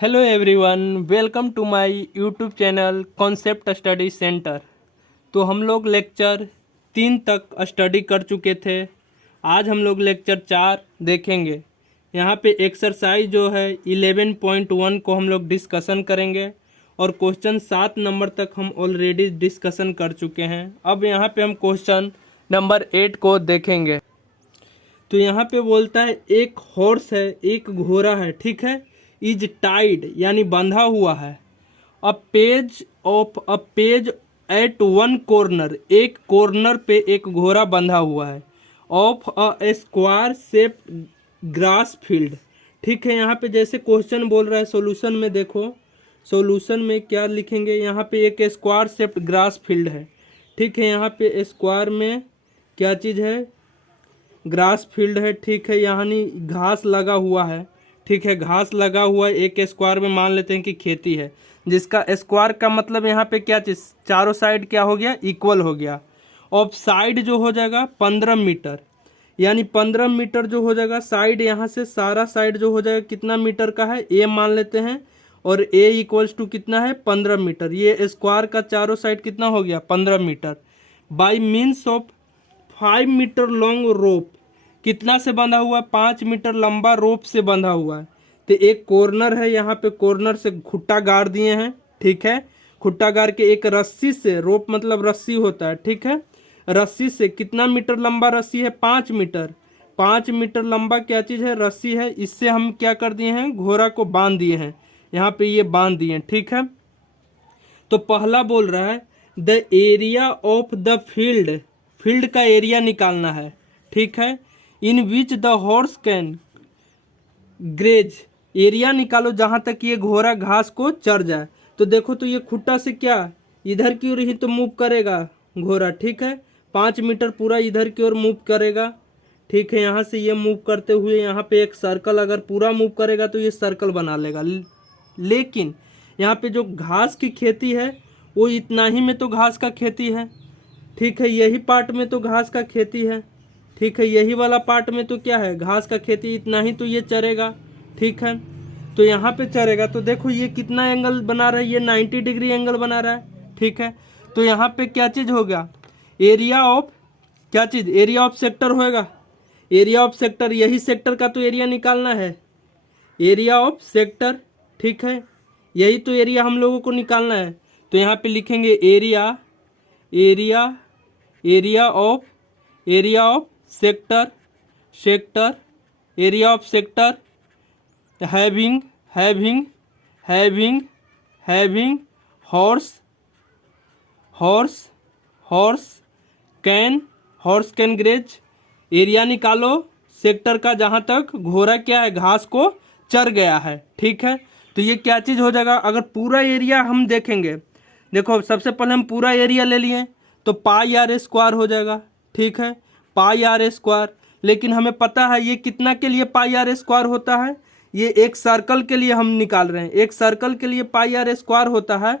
Hello everyone, welcome to my YouTube channel concept study centre. तो हम लोग lecture 3 तक स्टडी कर चुके थे। आज हम लोग लेक्चर 4 देखेंगे। यहाँ पे एक्सरसाइज जो है 11.1 को हम लोग डिस्कशन करेंगे और क्वेश्चन 7 नंबर तक हम ऑलरेडी डिस्कशन कर चुके हैं। अब यहाँ पे हम क्वेश्चन नंबर 8 को देखेंगे। तो यहाँ पे बोलता है एक हॉर्स है, एक घोड़ा है, ठीक है, इज टाइड यानी बंधा हुआ है। A page eight one corner, एक कॉर्नर पे एक घोड़ा बंधा हुआ है। Of a square shaped grass field, ठीक है। यहाँ पे जैसे क्वेश्चन बोल रहा है, सॉल्यूशन में देखो, सॉल्यूशन में क्या लिखेंगे। यहाँ पे एक स्क्वायर शेप्ड ग्रास फील्ड है, ठीक है। यहाँ पे स्क्वायर में क्या चीज़ है, ग्रास फील्ड है, ठीक है। यानी घास लगा हुआ है, ठीक है, घास लगा हुआ है। एक स्क्वायर में मान लेते हैं कि खेती है, जिसका स्क्वायर का मतलब यहाँ पे क्या चीज़, चारों साइड क्या हो गया, इक्वल हो गया। ऑफ साइड जो हो जाएगा 15 मीटर, यानी 15 मीटर जो हो जाएगा साइड, यहाँ से सारा साइड जो हो जाएगा कितना मीटर का है, ए मान लेते हैं। और ए इक्वल्स टू कितना है, 15 मीटर। ये स्क्वायर का चारों साइड कितना हो गया, 15 metre. By means of 5 metre long rope, कितना से बंधा हुआ है, 5 मीटर लंबा रोप से बंधा हुआ है। तो एक कॉर्नर है, यहाँ पे कॉर्नर से खुट्टा गाड़ दिए हैं, ठीक है। खुट्टा गाड़ के एक रस्सी से, रोप मतलब रस्सी होता है, ठीक है। रस्सी से कितना मीटर लंबा रस्सी है, 5 मीटर। 5 मीटर लंबा क्या चीज़ है, रस्सी है। इससे हम क्या कर दिए हैं, घोड़ा को बांध दिए हैं, यहाँ पे ये बांध दिए हैं, ठीक है। तो पहला बोल रहा है the area of the field, field का एरिया निकालना है, ठीक है। In which the horse can graze, area निकालो जहाँ तक ये घोड़ा घास को चर जाए। तो देखो, तो ये खुट्टा से क्या इधर की ओर ही तो मूव करेगा घोड़ा, ठीक है। 5 मीटर पूरा इधर की ओर मूव करेगा, ठीक है। यहाँ से ये मूव करते हुए यहाँ पे एक सर्कल अगर पूरा मूव करेगा तो ये सर्कल बना लेगा। लेकिन यहाँ पे जो घास की खेती है वो इतना ही में तो घास का खेती है, ठीक है। यही पार्ट में तो घास का खेती है, ठीक है। यही वाला पार्ट में तो क्या है, घास का खेती, इतना ही तो ये चरेगा, ठीक है। तो यहाँ पे चरेगा। तो देखो ये कितना एंगल बना रहा है, ये 90 डिग्री एंगल बना रहा है, ठीक है। तो यहाँ पे क्या चीज़ होगा, एरिया ऑफ क्या चीज़, एरिया ऑफ सेक्टर होएगा। एरिया ऑफ सेक्टर, यही सेक्टर का तो एरिया निकालना है, एरिया ऑफ सेक्टर, ठीक है। यही तो एरिया हम लोगों को निकालना है। तो यहाँ पे लिखेंगे area, area, area of sector, sector, area of sector having, having horse, horse can graze. Area निकालो सेक्टर का जहाँ तक घोड़ा क्या है, घास को चर गया है, ठीक है। तो ये क्या चीज़ हो जाएगा, अगर पूरा एरिया हम देखेंगे, देखो सबसे पहले हम पूरा एरिया ले लिए तो पाई आर स्क्वायर हो जाएगा, ठीक है, पाई आर स्क्वायर। लेकिन हमें पता है ये कितना के लिए पाई आर स्क्वायर होता है, ये एक सर्कल के लिए हम निकाल रहे हैं। एक सर्कल के लिए पाई आर स्क्वायर होता है।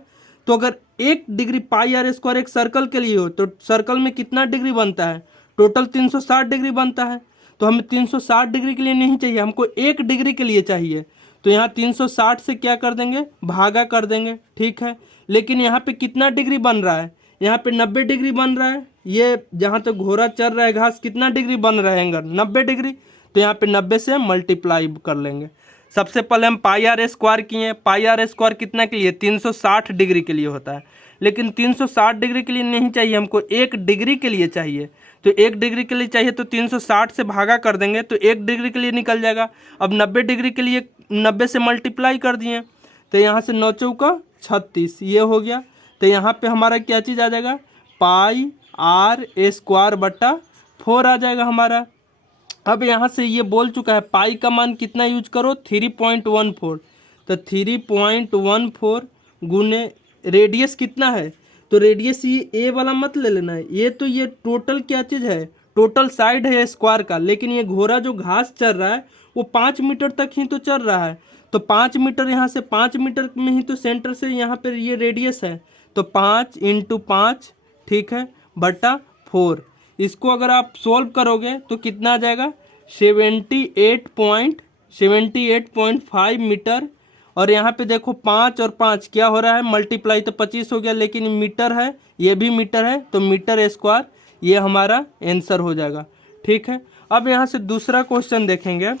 तो अगर 1 डिग्री पाई आर स्क्वायर एक सर्कल के लिए हो तो सर्कल में कितना डिग्री बनता है, टोटल 360 डिग्री बनता है। तो हमें 360 डिग्री के लिए नहीं चाहिए, हमको 1 डिग्री के लिए चाहिए। तो यहाँ 360 से क्या कर देंगे, भागा कर देंगे, ठीक है। लेकिन यहाँ पे कितना डिग्री बन रहा है, यहाँ पे 90 डिग्री बन रहा है। ये जहाँ तक घोड़ा चल रहा है घास, कितना डिग्री बन रहा है एंगल, 90 डिग्री। तो यहाँ पे 90 से मल्टीप्लाई कर लेंगे। सबसे पहले हम पाई आर स्क्वायर किए। पाई आर स्क्वायर कितना के लिए, 360 डिग्री के लिए होता है। लेकिन 360 डिग्री के लिए नहीं चाहिए, हमको 1 डिग्री के लिए चाहिए। तो 1 डिग्री के लिए चाहिए तो 360 से भागा कर देंगे तो 1 डिग्री के लिए निकल जाएगा। अब 90 डिग्री के लिए 90 से मल्टीप्लाई कर दिए तो यहाँ से 9 चौका 36, ये हो गया। तो यहाँ पे हमारा क्या चीज़ आ जाएगा, पाई आर स्क्वायर बट्टा 4 आ जाएगा हमारा। अब यहाँ से ये बोल चुका है पाई का मान कितना यूज करो, 3.14। तो 3.14 गुने रेडियस कितना है, तो रेडियस ये ए वाला मत ले लेना है, ये तो ये टोटल क्या चीज़ है, टोटल साइड है स्क्वायर का। लेकिन ये घोड़ा जो घास चल रहा है वो 5 मीटर तक ही तो चल रहा है। तो 5 मीटर, यहाँ से 5 मीटर में ही तो सेंटर से यहाँ पर ये रेडियस है। तो 5 × 5, ठीक है, बटा 4। इसको अगर आप सोल्व करोगे तो कितना आ जाएगा, 78.5 मीटर। और यहाँ पे देखो 5 और 5 क्या हो रहा है, मल्टीप्लाई, तो 25 हो गया, लेकिन मीटर है, ये भी मीटर है, तो मीटर स्क्वायर ये हमारा आंसर हो जाएगा। ठीक है, अब यहाँ से दूसरा क्वेश्चन देखेंगे।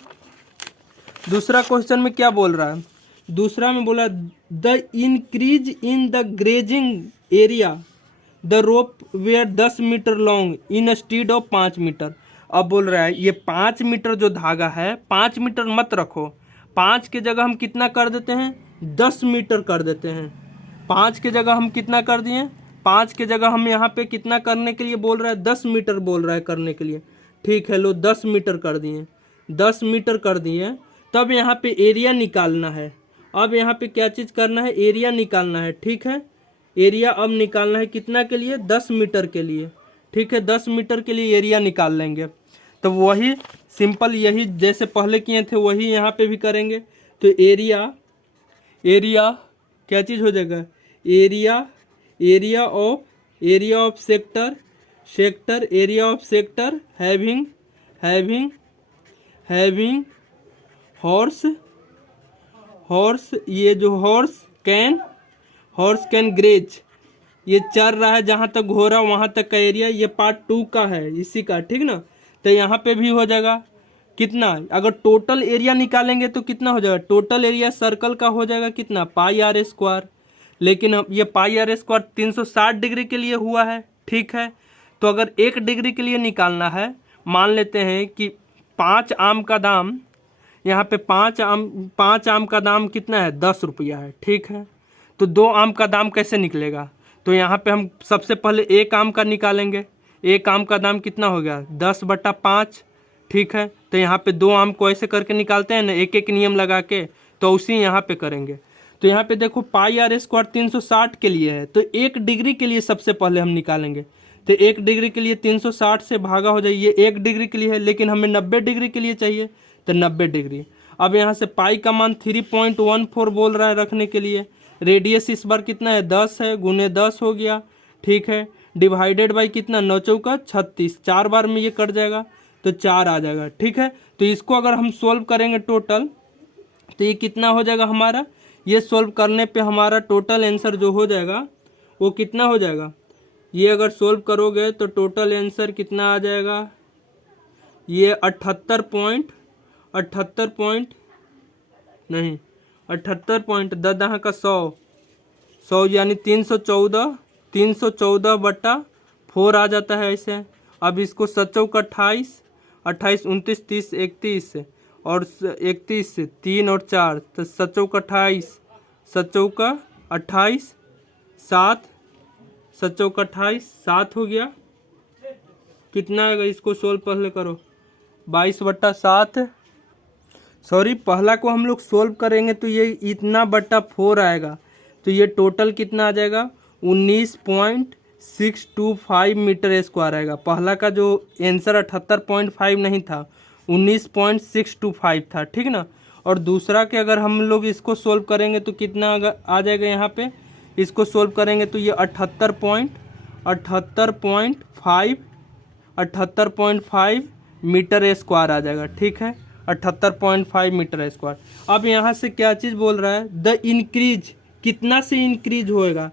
दूसरा क्वेश्चन में क्या बोल रहा है, दूसरा में बोला the increase in the grazing area the rope were 10 metre long instead of 5 metre. अब बोल रहा है ये 5 मीटर जो धागा है, 5 मीटर मत रखो, 5 के जगह हम कितना कर देते हैं, 10 मीटर कर देते हैं। 5 के जगह हम कितना कर दिए, 5 के जगह हम यहाँ पे कितना करने के लिए बोल रहा है, 10 मीटर बोल रहा है करने के लिए। ठीक है, लो 10 मीटर कर दिए, 10 मीटर कर दिए। तब यहाँ पे एरिया निकालना है। अब यहाँ पे क्या चीज़ करना है, एरिया निकालना है। ठीक है, एरिया अब निकालना है कितना के लिए, 10 मीटर के लिए। ठीक है, 10 मीटर के लिए एरिया निकाल लेंगे। तो वही सिंपल, यही जैसे पहले किए थे वही यहाँ पे भी करेंगे। तो एरिया, एरिया क्या चीज़ हो जाएगा, area, area of sector, sector area of sector having having having horse, horse ये जो हॉर्स कैन ग्रेज, ये चल रहा है जहाँ तक घोड़ा वहाँ तक का एरिया, ये पार्ट 2 का है इसी का। ठीक ना, तो यहाँ पे भी हो जाएगा कितना, अगर टोटल एरिया निकालेंगे तो कितना हो जाएगा, टोटल एरिया सर्कल का हो जाएगा कितना, पाई आर स्क्वायर। लेकिन अब ये पाई आर स्क्वायर 360 डिग्री के लिए हुआ है। ठीक है, तो अगर 1 डिग्री के लिए निकालना है, मान लेते हैं कि 5 आम का दाम, यहाँ पे 5 आम का दाम कितना है, 10 रुपया है। ठीक है, तो 2 आम का दाम कैसे निकलेगा, तो यहाँ पे हम सबसे पहले 1 आम का निकालेंगे। 1 आम का दाम कितना हो गया, 10/5। ठीक है, तो यहाँ पे 2 आम को ऐसे करके निकालते हैं ना, एक एक नियम लगा के, तो उसी यहाँ पे करेंगे। तो यहाँ पे देखो पाई आर स्क्वायर 360 के लिए है, तो 1 डिग्री के लिए सबसे पहले हम निकालेंगे। तो 1 डिग्री के लिए 360 से भागा हो जाए, ये 1 डिग्री के लिए है, लेकिन हमें 90 डिग्री के लिए चाहिए, तो 90 डिग्री। अब यहाँ से पाई का मान 3.14 बोल रहा है रखने के लिए। रेडियस इस बार कितना है, 10 है, गुने 10 हो गया। ठीक है, डिवाइडेड बाई कितना, 9 चौका 36, 4 बार में ये कट जाएगा, तो 4 आ जाएगा। ठीक है, तो इसको अगर हम सोल्व करेंगे टोटल, तो ये कितना हो जाएगा हमारा, ये सोल्व करने पे हमारा टोटल आंसर जो हो जाएगा वो कितना हो जाएगा, ये अगर सोल्व करोगे तो टोटल आंसर कितना आ जाएगा, ये 78 पॉइंट नहीं 78 पॉइंट 10 का 100 यानी 314/4 आ जाता है ऐसे। अब इसको 7 चौका 28, 28 29 30 31 और 31 3 और 4, तो 7 चौका 28, 7 चौका 28 7, 7 चौका 28 7 हो गया। कितना आएगा, इसको सोल्व पहले करो, 22/7, सॉरी पहला को हम लोग सोल्व करेंगे तो ये इतना बटा 4 आएगा, तो ये टोटल कितना आ जाएगा, 19.625 मीटर स्क्वायर आएगा। पहला का जो आंसर 78.5 नहीं था, 19.625 था। ठीक ना, और दूसरा के अगर हम लोग इसको सोल्व करेंगे तो कितना आ जाएगा, यहाँ पे इसको सोल्व करेंगे तो ये 78.5 मीटर स्क्वायर आ जाएगा। ठीक है, 78.5 मीटर स्क्वायर। अब यहाँ से क्या चीज़ बोल रहा है, द इंक्रीज कितना से इंक्रीज होएगा,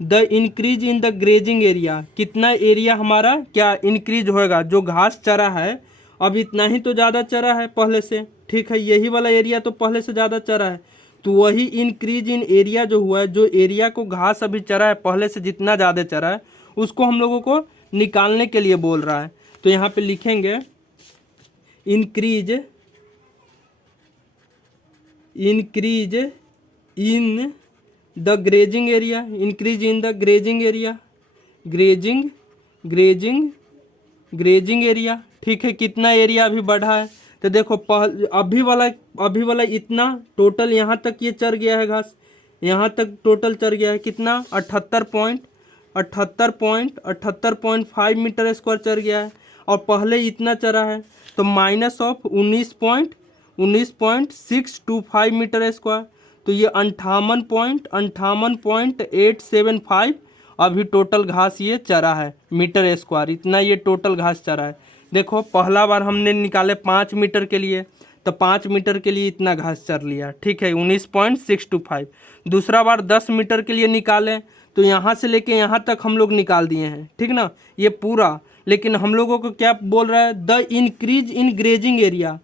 the increase in the grazing area, कितना एरिया हमारा क्या इंक्रीज होएगा, जो घास चरा है अब इतना ही तो ज़्यादा चरा है पहले से। ठीक है, यही वाला एरिया तो पहले से ज़्यादा चरा है, तो वही इंक्रीज इन एरिया जो हुआ है, जो एरिया को घास अभी चरा है पहले से जितना ज़्यादा चरा है, उसको हम लोगों को निकालने के लिए बोल रहा है। तो यहाँ पे लिखेंगे increase in the grazing area, increase in the grazing area, grazing area. ठीक है, कितना एरिया अभी बढ़ा है, तो देखो अभी वाला इतना टोटल यहाँ तक ये चढ़ गया है घास, यहाँ तक टोटल चढ़ गया है कितना, 78.5 मीटर स्क्वायर चढ़ गया है, और पहले इतना चढ़ा है, तो माइनस ऑफ 19.625 मीटर स्क्वायर, तो ये 58.875 अभी टोटल घास ये चरा है मीटर स्क्वायर, इतना ये टोटल घास चरा है। देखो पहला बार हमने निकाले 5 मीटर के लिए, तो 5 मीटर के लिए इतना घास चर लिया, ठीक है 19.625। दूसरा बार 10 मीटर के लिए निकालें तो यहाँ से लेके यहाँ तक हम लोग निकाल दिए हैं, ठीक ना, ये पूरा। लेकिन हम लोगों को क्या बोल रहा है, the increase in grazing area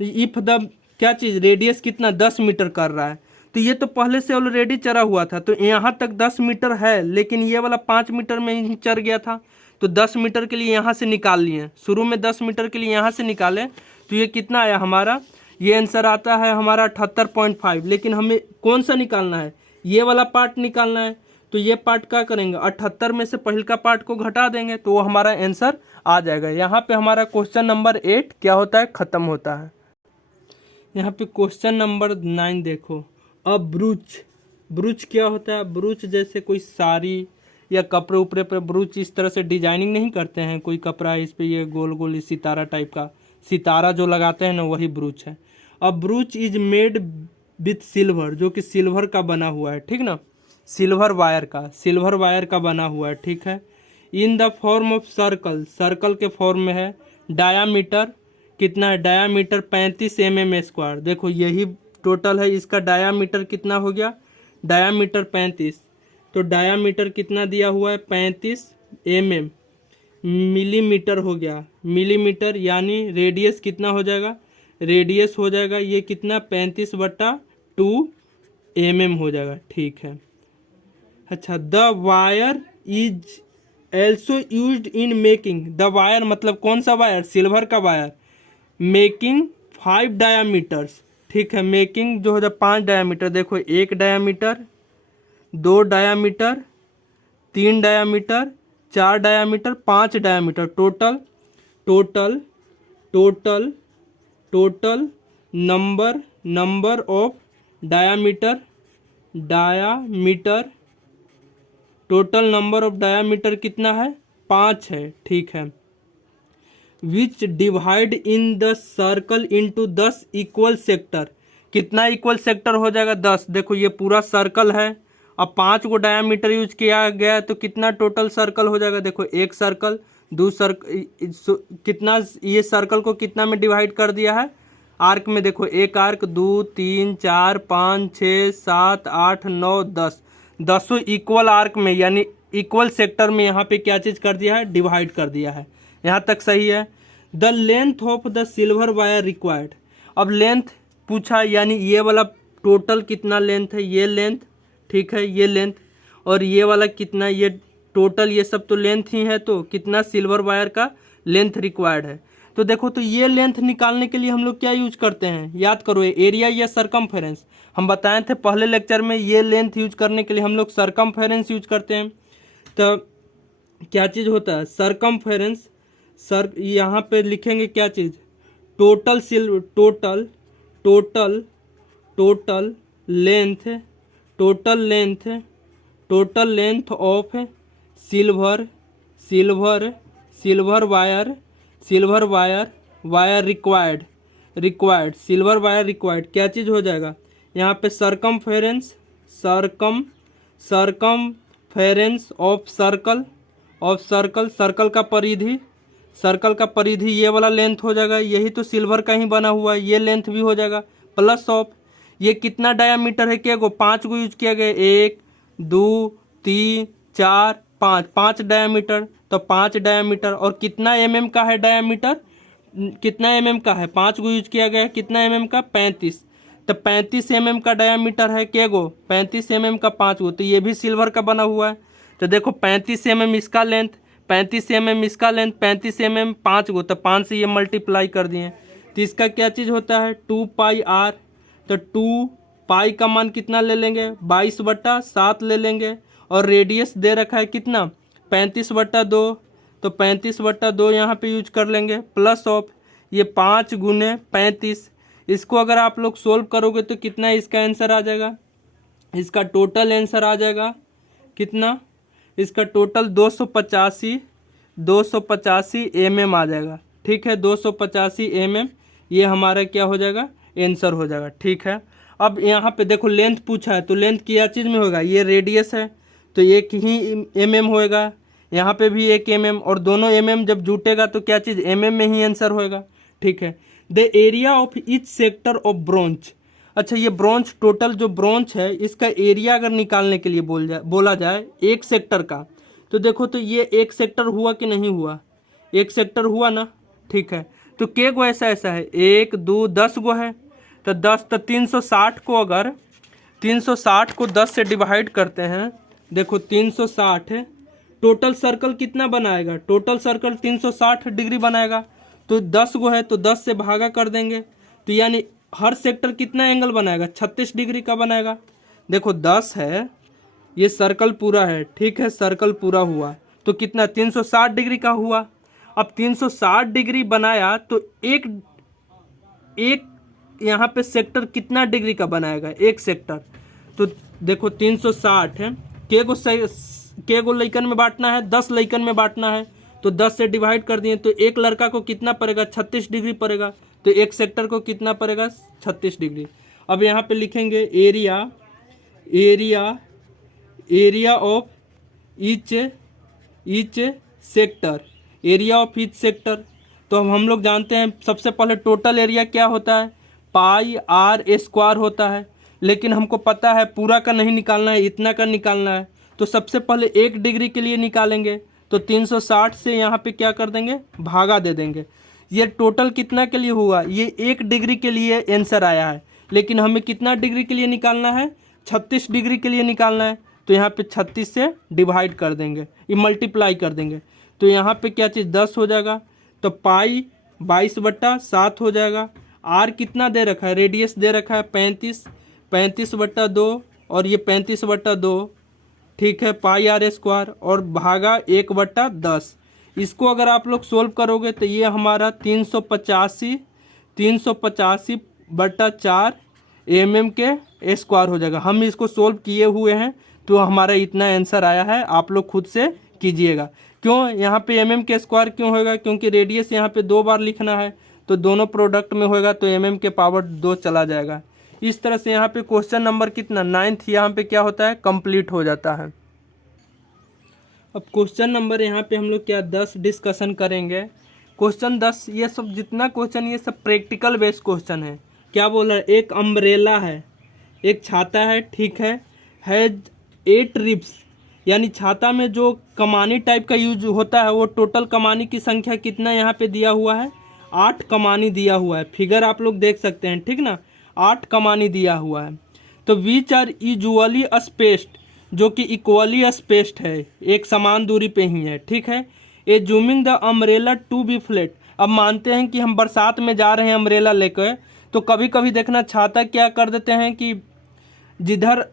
if the क्या चीज़ रेडियस कितना 10 मीटर कर रहा है। तो ये तो पहले से ऑलरेडी चरा हुआ था, तो यहाँ तक 10 मीटर है, लेकिन ये वाला 5 मीटर में ही चर गया था, तो 10 मीटर के लिए यहाँ से निकाल लिए। शुरू में 10 मीटर के लिए यहाँ से निकालें तो ये कितना आया हमारा, ये आंसर आता है हमारा 78.5। लेकिन हमें कौन सा निकालना है, ये वाला पार्ट निकालना है। तो ये पार्ट क्या करेंगे, 78 में से पहले का पार्ट को घटा देंगे तो वो हमारा आंसर आ जाएगा। यहाँ पे हमारा क्वेश्चन नंबर 8 क्या होता है, ख़त्म होता है। यहाँ पे क्वेश्चन नंबर 9 देखो, अब ब्रूच, ब्रूच क्या होता है, ब्रूच जैसे कोई साड़ी या कपड़े उपरे पर ब्रूच इस तरह से डिजाइनिंग नहीं करते हैं, कोई कपड़ा इस पे ये गोल गोल सितारा टाइप का सितारा जो लगाते हैं ना, वही ब्रूच है। अब ब्रूच इज मेड विथ सिल्वर, जो कि सिल्वर का बना हुआ है, ठीक ना, सिल्वर वायर का बना हुआ है, ठीक है। In the form of circle, circle के फॉर्म में है। डायामीटर कितना है, डायामीटर 35 mm स्क्वायर। देखो यही टोटल है, इसका डायामीटर कितना हो गया, डायामीटर 35, तो डायामीटर कितना दिया हुआ है 35 mm, मिलीमीटर हो गया, मिलीमीटर, यानी रेडियस कितना हो जाएगा, रेडियस हो जाएगा ये कितना 35/2 mm हो जाएगा, ठीक है। अच्छा, the wire is also used in making, the wire मतलब कौन सा वायर, सिल्वर का वायर, मेकिंग 5 डायामीटर्स, ठीक है, मेकिंग जो है 5 डायामीटर। देखो 1 diameter, 2 diameter, 3 diameter, 4 diameter, 5 diameter, total total total total number of diameter, total number of diameter कितना है, 5 है, ठीक है। विच divide in the circle into 10 equal sector, कितना इक्वल सेक्टर हो जाएगा 10। देखो ये पूरा सर्कल है, अब 5 को डायामीटर यूज किया गया है तो कितना टोटल सर्कल हो जाएगा। देखो एक सर्कल, दो सर्कल, कितना ये सर्कल को कितना में डिवाइड कर दिया है, आर्क में। देखो एक आर्क, 2 3 4 5 6 7 8 9 10, 10 इक्वल आर्क में यानी इक्वल सेक्टर में यहाँ पे क्या चीज़ कर दिया है, डिवाइड कर दिया है। यहाँ तक सही है। The length of the silver wire required, अब लेंथ पूछा, यानी ये वाला टोटल कितना लेंथ है, ये लेंथ, ठीक है, ये लेंथ, और ये वाला कितना, ये टोटल ये सब तो लेंथ ही है, तो कितना सिल्वर वायर का लेंथ रिक्वायर्ड है। तो देखो, तो ये लेंथ निकालने के लिए हम लोग क्या यूज करते हैं, याद करो, एरिया या सरकमफेरेंस। हम बताए थे पहले लेक्चर में, ये लेंथ यूज करने के लिए हम लोग सरकमफेरेंस यूज करते हैं। तो क्या चीज़ होता है सरकमफेरेंस, यहाँ पे लिखेंगे क्या चीज़, total length of silver wire required silver wire required क्या चीज़ हो जाएगा यहाँ पे, सरकमफेरेंस ऑफ सर्कल का परिधि ये वाला लेंथ हो जाएगा, यही तो सिल्वर का ही बना हुआ है, ये लेंथ भी हो जाएगा, प्लस ऑफ ये कितना डायामीटर है, क्या गो 5 को यूज किया गया, 1 2 3 4 5, 5 डायामीटर, तो 5 डायामीटर, और कितना mm का है डायामीटर, कितना mm का है, 5 को यूज किया गया है, कितना mm का 35, तो 35 mm का डायामीटर है, क्या गो 35 mm का 5 गो, तो ये भी सिल्वर का बना हुआ है। तो देखो 35 mm इसका लेंथ, 35 mm इसका लेंथ, 35 mm 5 गो, तो 5 से ये मल्टीप्लाई कर दिए, तो इसका क्या चीज़ होता है 2πr, तो 2π का मान कितना ले लेंगे 22/7 ले लेंगे, और रेडियस दे रखा है कितना 35/2, तो 35/2 यहाँ पे यूज कर लेंगे, प्लस ऑफ ये 5 × 35, इसको अगर आप लोग सोल्व करोगे तो कितना इसका आंसर आ जाएगा, इसका टोटल आंसर आ जाएगा कितना, इसका टोटल 285 mm आ जाएगा, ठीक है, 285 mm ये हमारा क्या हो जाएगा आंसर हो जाएगा, ठीक है। अब यहाँ पे देखो लेंथ पूछा है, तो लेंथ क्या चीज़ में होगा, ये रेडियस है तो एक ही mm होएगा, यहाँ पे भी 1 mm, और दोनों mm जब जुटेगा तो क्या चीज़ mm में ही आंसर होएगा, ठीक है। The area of each sector of brooch. अच्छा, ये ब्रोंच, टोटल जो ब्रोंच है इसका एरिया अगर निकालने के लिए बोला जाए एक सेक्टर का, तो देखो तो ये एक सेक्टर हुआ कि नहीं हुआ, एक सेक्टर हुआ ना, ठीक है। तो के गो ऐसा है, 1 2 10 गो है, तो 10 तो 360 को अगर 360 को 10 से डिवाइड करते हैं, देखो 360 है, टोटल सर्कल कितना बनाएगा, टोटल सर्कल 360 डिग्री बनाएगा। तो 10 गो है तो 10 से भागा कर देंगे, तो यानी हर सेक्टर कितना एंगल बनाएगा, 36 डिग्री का बनाएगा। देखो 10 है, ये सर्कल पूरा है, ठीक है, सर्कल पूरा हुआ तो कितना 360 डिग्री का हुआ। अब 360 डिग्री बनाया तो एक यहाँ पे सेक्टर कितना डिग्री का बनाएगा, एक सेक्टर। तो देखो 360 है, के गो लइकन में बांटना है, 10 लइकन में बांटना है, तो 10 से डिवाइड कर दिए तो एक लड़का को कितना पड़ेगा, 36 डिग्री पड़ेगा। तो एक सेक्टर को कितना पड़ेगा, 36 डिग्री। अब यहाँ पे लिखेंगे area of each sector, area of each sector. तो हम लोग जानते हैं सबसे पहले टोटल एरिया क्या होता है, पाई आर स्क्वायर होता है, लेकिन हमको पता है पूरा का नहीं निकालना है, इतना का निकालना है। तो सबसे पहले 1 डिग्री के लिए निकालेंगे, तो 360 से यहाँ पे क्या कर देंगे, भागा दे देंगे। ये टोटल कितना के लिए हुआ, ये 1 डिग्री के लिए आंसर आया है, लेकिन हमें कितना डिग्री के लिए निकालना है, 36 डिग्री के लिए निकालना है। तो यहाँ पे 36 से डिवाइड कर देंगे, ये मल्टीप्लाई कर देंगे, तो यहाँ पे क्या चीज़ 10 हो जाएगा। तो पाई 22/7 हो जाएगा। आर कितना दे रखा है, रेडियस दे रखा है 35/2 और ये 35/2, ठीक है, पाई आर स्क्वायर और भागा 1/10। इसको अगर आप लोग सोल्व करोगे तो ये हमारा 385/4 mm के स्क्वायर हो जाएगा। हम इसको सोल्व किए हुए हैं तो हमारा इतना आंसर आया है, आप लोग खुद से कीजिएगा। क्यों यहाँ पे mm के स्क्वायर क्यों होगा, क्योंकि रेडियस यहाँ पे 2 बार लिखना है, तो दोनों प्रोडक्ट में होगा तो mm के पावर 2 चला जाएगा। इस तरह से यहाँ पे क्वेश्चन नंबर कितना 9th यहाँ पे क्या होता है, कंप्लीट हो जाता है। अब क्वेश्चन नंबर यहाँ पे हम लोग क्या 10 डिस्कशन करेंगे। क्वेश्चन 10, ये सब जितना क्वेश्चन ये सब प्रैक्टिकल बेस्ड क्वेश्चन है। क्या बोला है, एक अम्ब्रेला है, एक छाता है, ठीक है 8 रिब्स, यानी छाता में जो कमानी टाइप का यूज होता है वो टोटल कमानी की संख्या कितना यहाँ पे दिया हुआ है, 8 कमानी दिया हुआ है। फिगर आप लोग देख सकते हैं, ठीक ना, 8 कमानी दिया हुआ है। तो विच आर यूजुअली स्पेस्ड, जो कि इक्वली स्पेस्ड है, एक समान दूरी पे ही है, ठीक है। Assuming the umbrella to be flat. अब मानते हैं कि हम बरसात में जा रहे हैं अम्ब्रेला लेकर, तो कभी कभी देखना छाता क्या कर देते हैं कि जिधर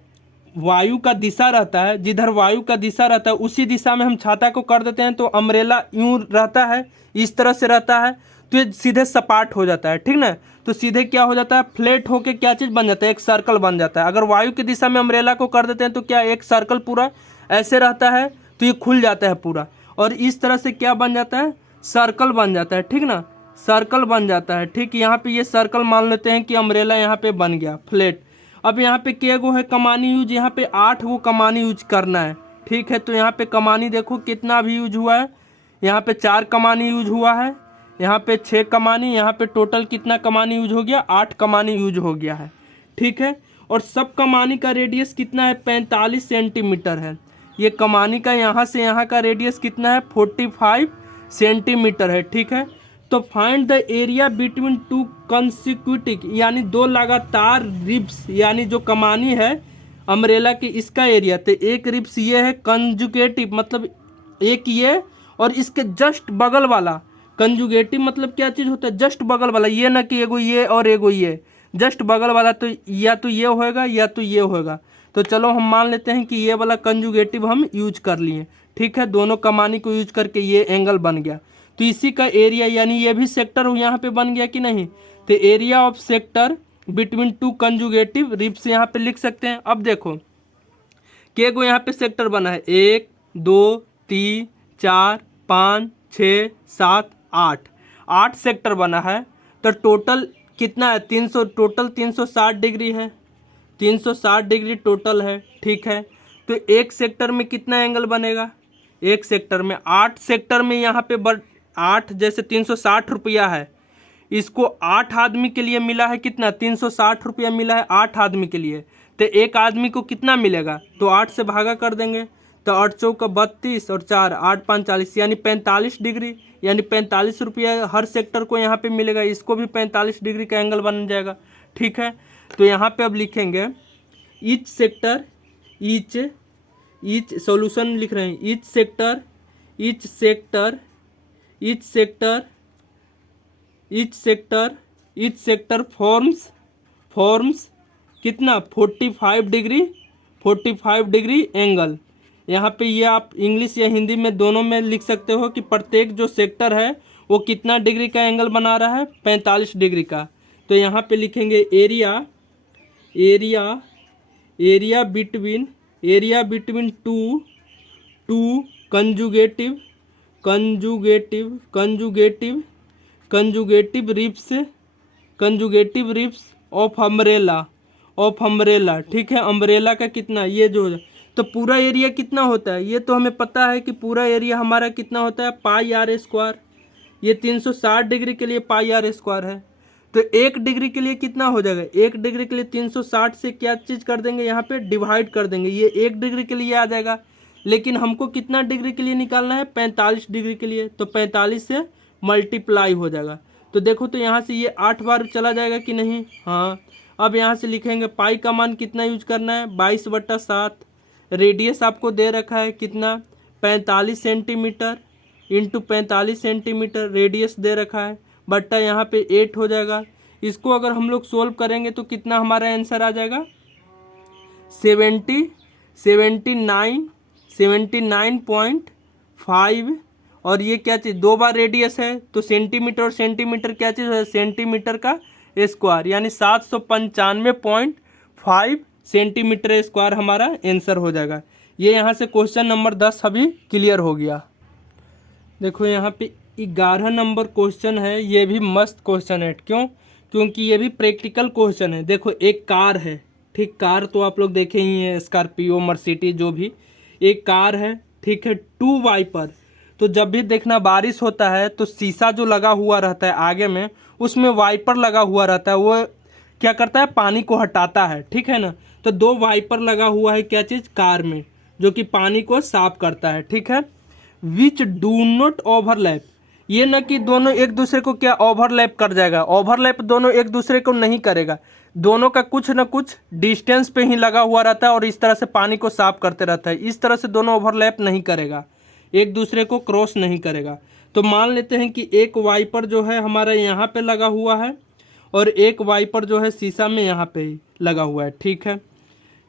वायु का दिशा रहता है, जिधर वायु का दिशा रहता है उसी दिशा में हम छाता को कर देते हैं, तो अम्ब्रेला यूं रहता है, इस तरह से रहता है, तो ये सीधे सपाट हो जाता है, ठीक ना। तो सीधे क्या हो जाता है, फ्लैट होके क्या चीज़ बन जाता है, एक सर्कल बन जाता है। अगर वायु की दिशा में अम्ब्रेला को कर देते हैं तो क्या एक सर्कल पूरा ऐसे रहता है, तो ये खुल जाता है पूरा, और इस तरह से क्या बन जाता है, सर्कल बन जाता है, ठीक ना, सर्कल बन जाता है, ठीक। यहाँ पे ये सर्कल मान लेते हैं कि अम्ब्रेला यहाँ पे बन गया फ्लैट। अब यहाँ पे के गो है कमानी यूज, यहाँ पे 8 गो कमानी यूज करना है, ठीक है। तो यहाँ पे कमानी देखो कितना भी यूज हुआ है, यहाँ पे 4 कमानी यूज हुआ है, यहाँ पे 6 कमानी, यहाँ पे टोटल कितना कमानी यूज हो गया, 8 कमानी यूज हो गया है, ठीक है। और सब कमानी का रेडियस कितना है, 45 सेंटीमीटर है। ये कमानी का यहाँ से यहाँ का रेडियस कितना है, 45 सेंटीमीटर है, ठीक है। तो find the area between 2 consecutive, यानी 2 लगातार रिब्स, यानी जो कमानी है अम्ब्रेला की, इसका एरिया। तो एक रिब्स ये है, कंजुगेटिव मतलब एक ये, और इसके जस्ट बगल वाला, कंजुगेटिव मतलब क्या चीज़ होता है, जस्ट बगल वाला, ये ना कि एगो ये और एगो ये, जस्ट बगल वाला, तो या तो ये होएगा या तो ये होएगा। तो चलो हम मान लेते हैं कि ये वाला कंजुगेटिव हम यूज कर लिए, ठीक है, दोनों कमानी को यूज करके ये एंगल बन गया। तो इसी का एरिया, यानी ये भी सेक्टर यहाँ पे बन गया कि नहीं। तो area of sector between 2 conjugative ribs यहाँ पे लिख सकते हैं। अब देखो के गो यहाँ पे सेक्टर बना है, 1 2 3 4 5 6 7 8 सेक्टर बना है। तो टोटल कितना है, 300, टोटल 360 डिग्री है, 360 डिग्री टोटल है, ठीक है। तो एक सेक्टर में कितना एंगल बनेगा, एक सेक्टर में 8 सेक्टर में यहाँ पे 8 जैसे 360 रुपया है, इसको 8 आदमी के लिए मिला है कितना, 360 रुपया मिला है 8 आदमी के लिए। तो एक आदमी को कितना मिलेगा, तो 8 से भागा कर देंगे, तो 8 चौका 32 और 4 8 5 40, यानी 45 डिग्री, यानी 45 रुपया हर सेक्टर को यहाँ पे मिलेगा। इसको भी 45 डिग्री का एंगल बन जाएगा। ठीक है, तो यहाँ पे अब लिखेंगे ईच सेक्टर, ईच सॉल्यूशन लिख रहे हैं, ईच सेक्टर फॉर्म्स कितना 45 डिग्री एंगल। यहाँ पे ये आप इंग्लिश या हिंदी में दोनों में लिख सकते हो कि प्रत्येक जो सेक्टर है वो कितना डिग्री का एंगल बना रहा है, 45 डिग्री का। तो यहाँ पे लिखेंगे area between two conjugative ribs of umbrella. ठीक है, अम्ब्रेला का कितना, ये जो तो पूरा एरिया कितना होता है, ये तो हमें पता है कि पूरा एरिया हमारा कितना होता है, पाई आर स्क्वायर। ये 360 डिग्री के लिए पाई आर स्क्वायर है। तो 1 डिग्री के लिए कितना हो जाएगा, 1 डिग्री के लिए 360 से क्या चीज़ कर देंगे, यहाँ पे डिवाइड कर देंगे, ये 1 डिग्री के लिए आ जाएगा। लेकिन हमको कितना डिग्री के लिए निकालना है, 45 डिग्री के लिए, तो 45 से मल्टीप्लाई हो जाएगा। तो देखो तो यहाँ से ये 8 बार चला जाएगा कि नहीं, हाँ। अब यहाँ से लिखेंगे पाई का मान कितना यूज करना है, 22/7। रेडियस आपको दे रखा है कितना, 45 सेंटीमीटर इंटू 45 सेंटीमीटर रेडियस दे रखा है, बट्टा यहाँ पे 8 हो जाएगा। इसको अगर हम लोग सोल्व करेंगे तो कितना हमारा आंसर आ जाएगा, 79.5। और ये क्या चीज़, 2 बार रेडियस है तो सेंटीमीटर और सेंटीमीटर क्या चीज़ है, सेंटीमीटर का स्क्वायर, यानी 795.5 सेंटीमीटर स्क्वायर हमारा आंसर हो जाएगा। ये यहाँ से क्वेश्चन नंबर 10 अभी क्लियर हो गया। देखो यहाँ पे 11 नंबर क्वेश्चन है, ये भी मस्त क्वेश्चन है। क्यों, क्योंकि ये भी प्रैक्टिकल क्वेश्चन है। देखो एक कार है, ठीक, कार तो आप लोग देखे ही हैं, स्कॉर्पियो मर्सिडीज जो भी, एक कार है, ठीक है। 2 वाइपर, तो जब भी देखना बारिश होता है तो शीशा जो लगा हुआ रहता है आगे में, उसमें वाइपर लगा हुआ रहता है, वो क्या करता है, पानी को हटाता है, ठीक है ना। तो 2 वाइपर लगा हुआ है क्या चीज़, कार में, जो कि पानी को साफ करता है, ठीक है। विच डू नॉट ओवरलैप, ये न कि दोनों एक दूसरे को क्या ओवरलैप कर जाएगा, ओवरलैप दोनों एक दूसरे को नहीं करेगा, दोनों का कुछ न कुछ डिस्टेंस पे ही लगा हुआ रहता है और इस तरह से पानी को साफ करते रहता है। इस तरह से दोनों ओवरलैप नहीं करेगा, एक दूसरे को क्रॉस नहीं करेगा। तो मान लेते हैं कि एक वाइपर जो है हमारा यहाँ पे लगा हुआ है और एक वाइपर जो है शीशा में यहाँ पे ही लगा हुआ है, ठीक है।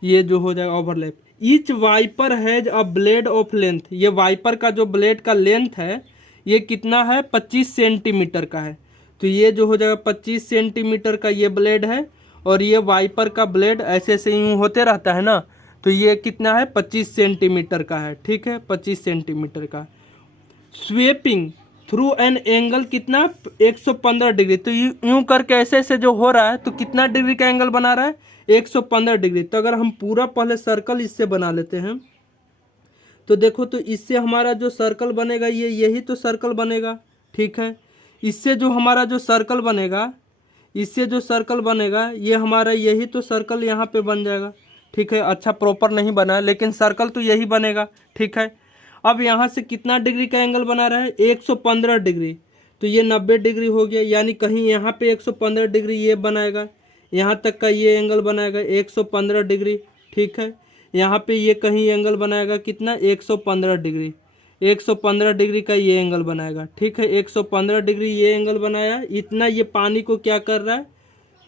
ये जो हो जाएगा overlap. Each wiper has a blade of length, ये वाइपर का जो ब्लेड का लेंथ है ये कितना है, 25 सेंटीमीटर का है। तो ये जो हो जाएगा 25 सेंटीमीटर का ये ब्लेड है और ये वाइपर का ब्लेड ऐसे ऐसे यूँ होते रहता है ना, तो ये कितना है, 25 सेंटीमीटर का है, ठीक है, 25 सेंटीमीटर का। स्वेपिंग थ्रू एन एंगल कितना, 115 डिग्री। तो यूँ करके ऐसे ऐसे जो हो रहा है तो कितना डिग्री का एंगल बना रहा है, 115 डिग्री। तो अगर हम पूरा पहले सर्कल इससे बना लेते हैं तो देखो, तो इससे हमारा जो सर्कल बनेगा ये यही तो सर्कल बनेगा, ठीक है। इससे जो हमारा जो सर्कल बनेगा, इससे जो सर्कल बनेगा ये हमारा यही तो सर्कल यहाँ पे बन जाएगा, ठीक है। अच्छा प्रॉपर नहीं बना है लेकिन सर्कल तो यही बनेगा, ठीक है। अब यहाँ से कितना डिग्री का एंगल बना रहा है, 115 डिग्री। तो ये 90 डिग्री हो गया, यानी कहीं यहाँ पे 115 डिग्री ये बनाएगा, यहाँ तक का ये एंगल बनाएगा 115 डिग्री, ठीक है। यहाँ पे ये कहीं एंगल बनाएगा कितना, 115 डिग्री, 115 डिग्री का ये एंगल बनाएगा, ठीक है। 115 डिग्री ये एंगल बनाया, इतना ये पानी को क्या कर रहा है,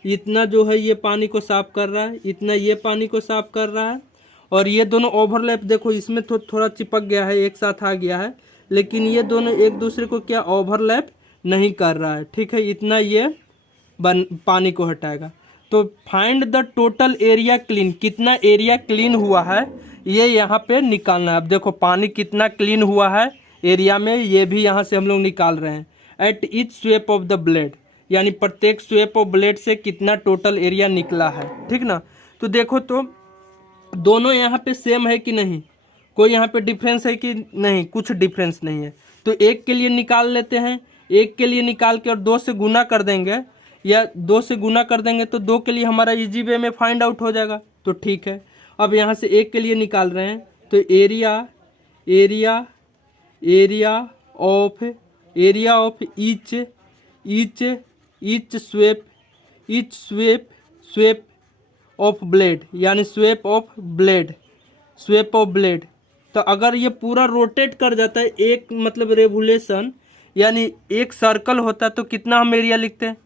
इतना जो है ये पानी को साफ कर रहा है, इतना ये पानी को साफ कर रहा है। और ये दोनों ओवरलैप देखो इसमें तो थोड़ा चिपक गया है, एक साथ आ गया है, लेकिन ये दोनों एक दूसरे को क्या ओवरलैप नहीं कर रहा है, ठीक है। इतना ये पानी को हटाएगा। तो find the total area clean, कितना एरिया क्लीन हुआ है ये यहाँ पे निकालना है। अब देखो पानी कितना क्लीन हुआ है एरिया में, ये भी यहाँ से हम लोग निकाल रहे हैं। At each sweep of the blade, यानी प्रत्येक स्वेप ऑफ ब्लेड से कितना टोटल एरिया निकला है, ठीक ना। तो देखो तो दोनों यहाँ पे सेम है कि नहीं, कोई यहाँ पे डिफरेंस है कि नहीं, कुछ डिफरेंस नहीं है। तो एक के लिए निकाल लेते हैं, 1 के लिए निकाल के और 2 से गुना कर देंगे, या 2 से गुना कर देंगे तो 2 के लिए हमारा इजी वे में फाइंड आउट हो जाएगा। तो ठीक है, अब यहाँ से 1 के लिए निकाल रहे हैं, तो area area area of each sweep of blade, यानी स्वेप ऑफ ब्लेड। तो अगर ये पूरा रोटेट कर जाता है, एक मतलब रेवोल्यूशन यानी एक सर्कल होता है, तो कितना हम एरिया लिखते हैं,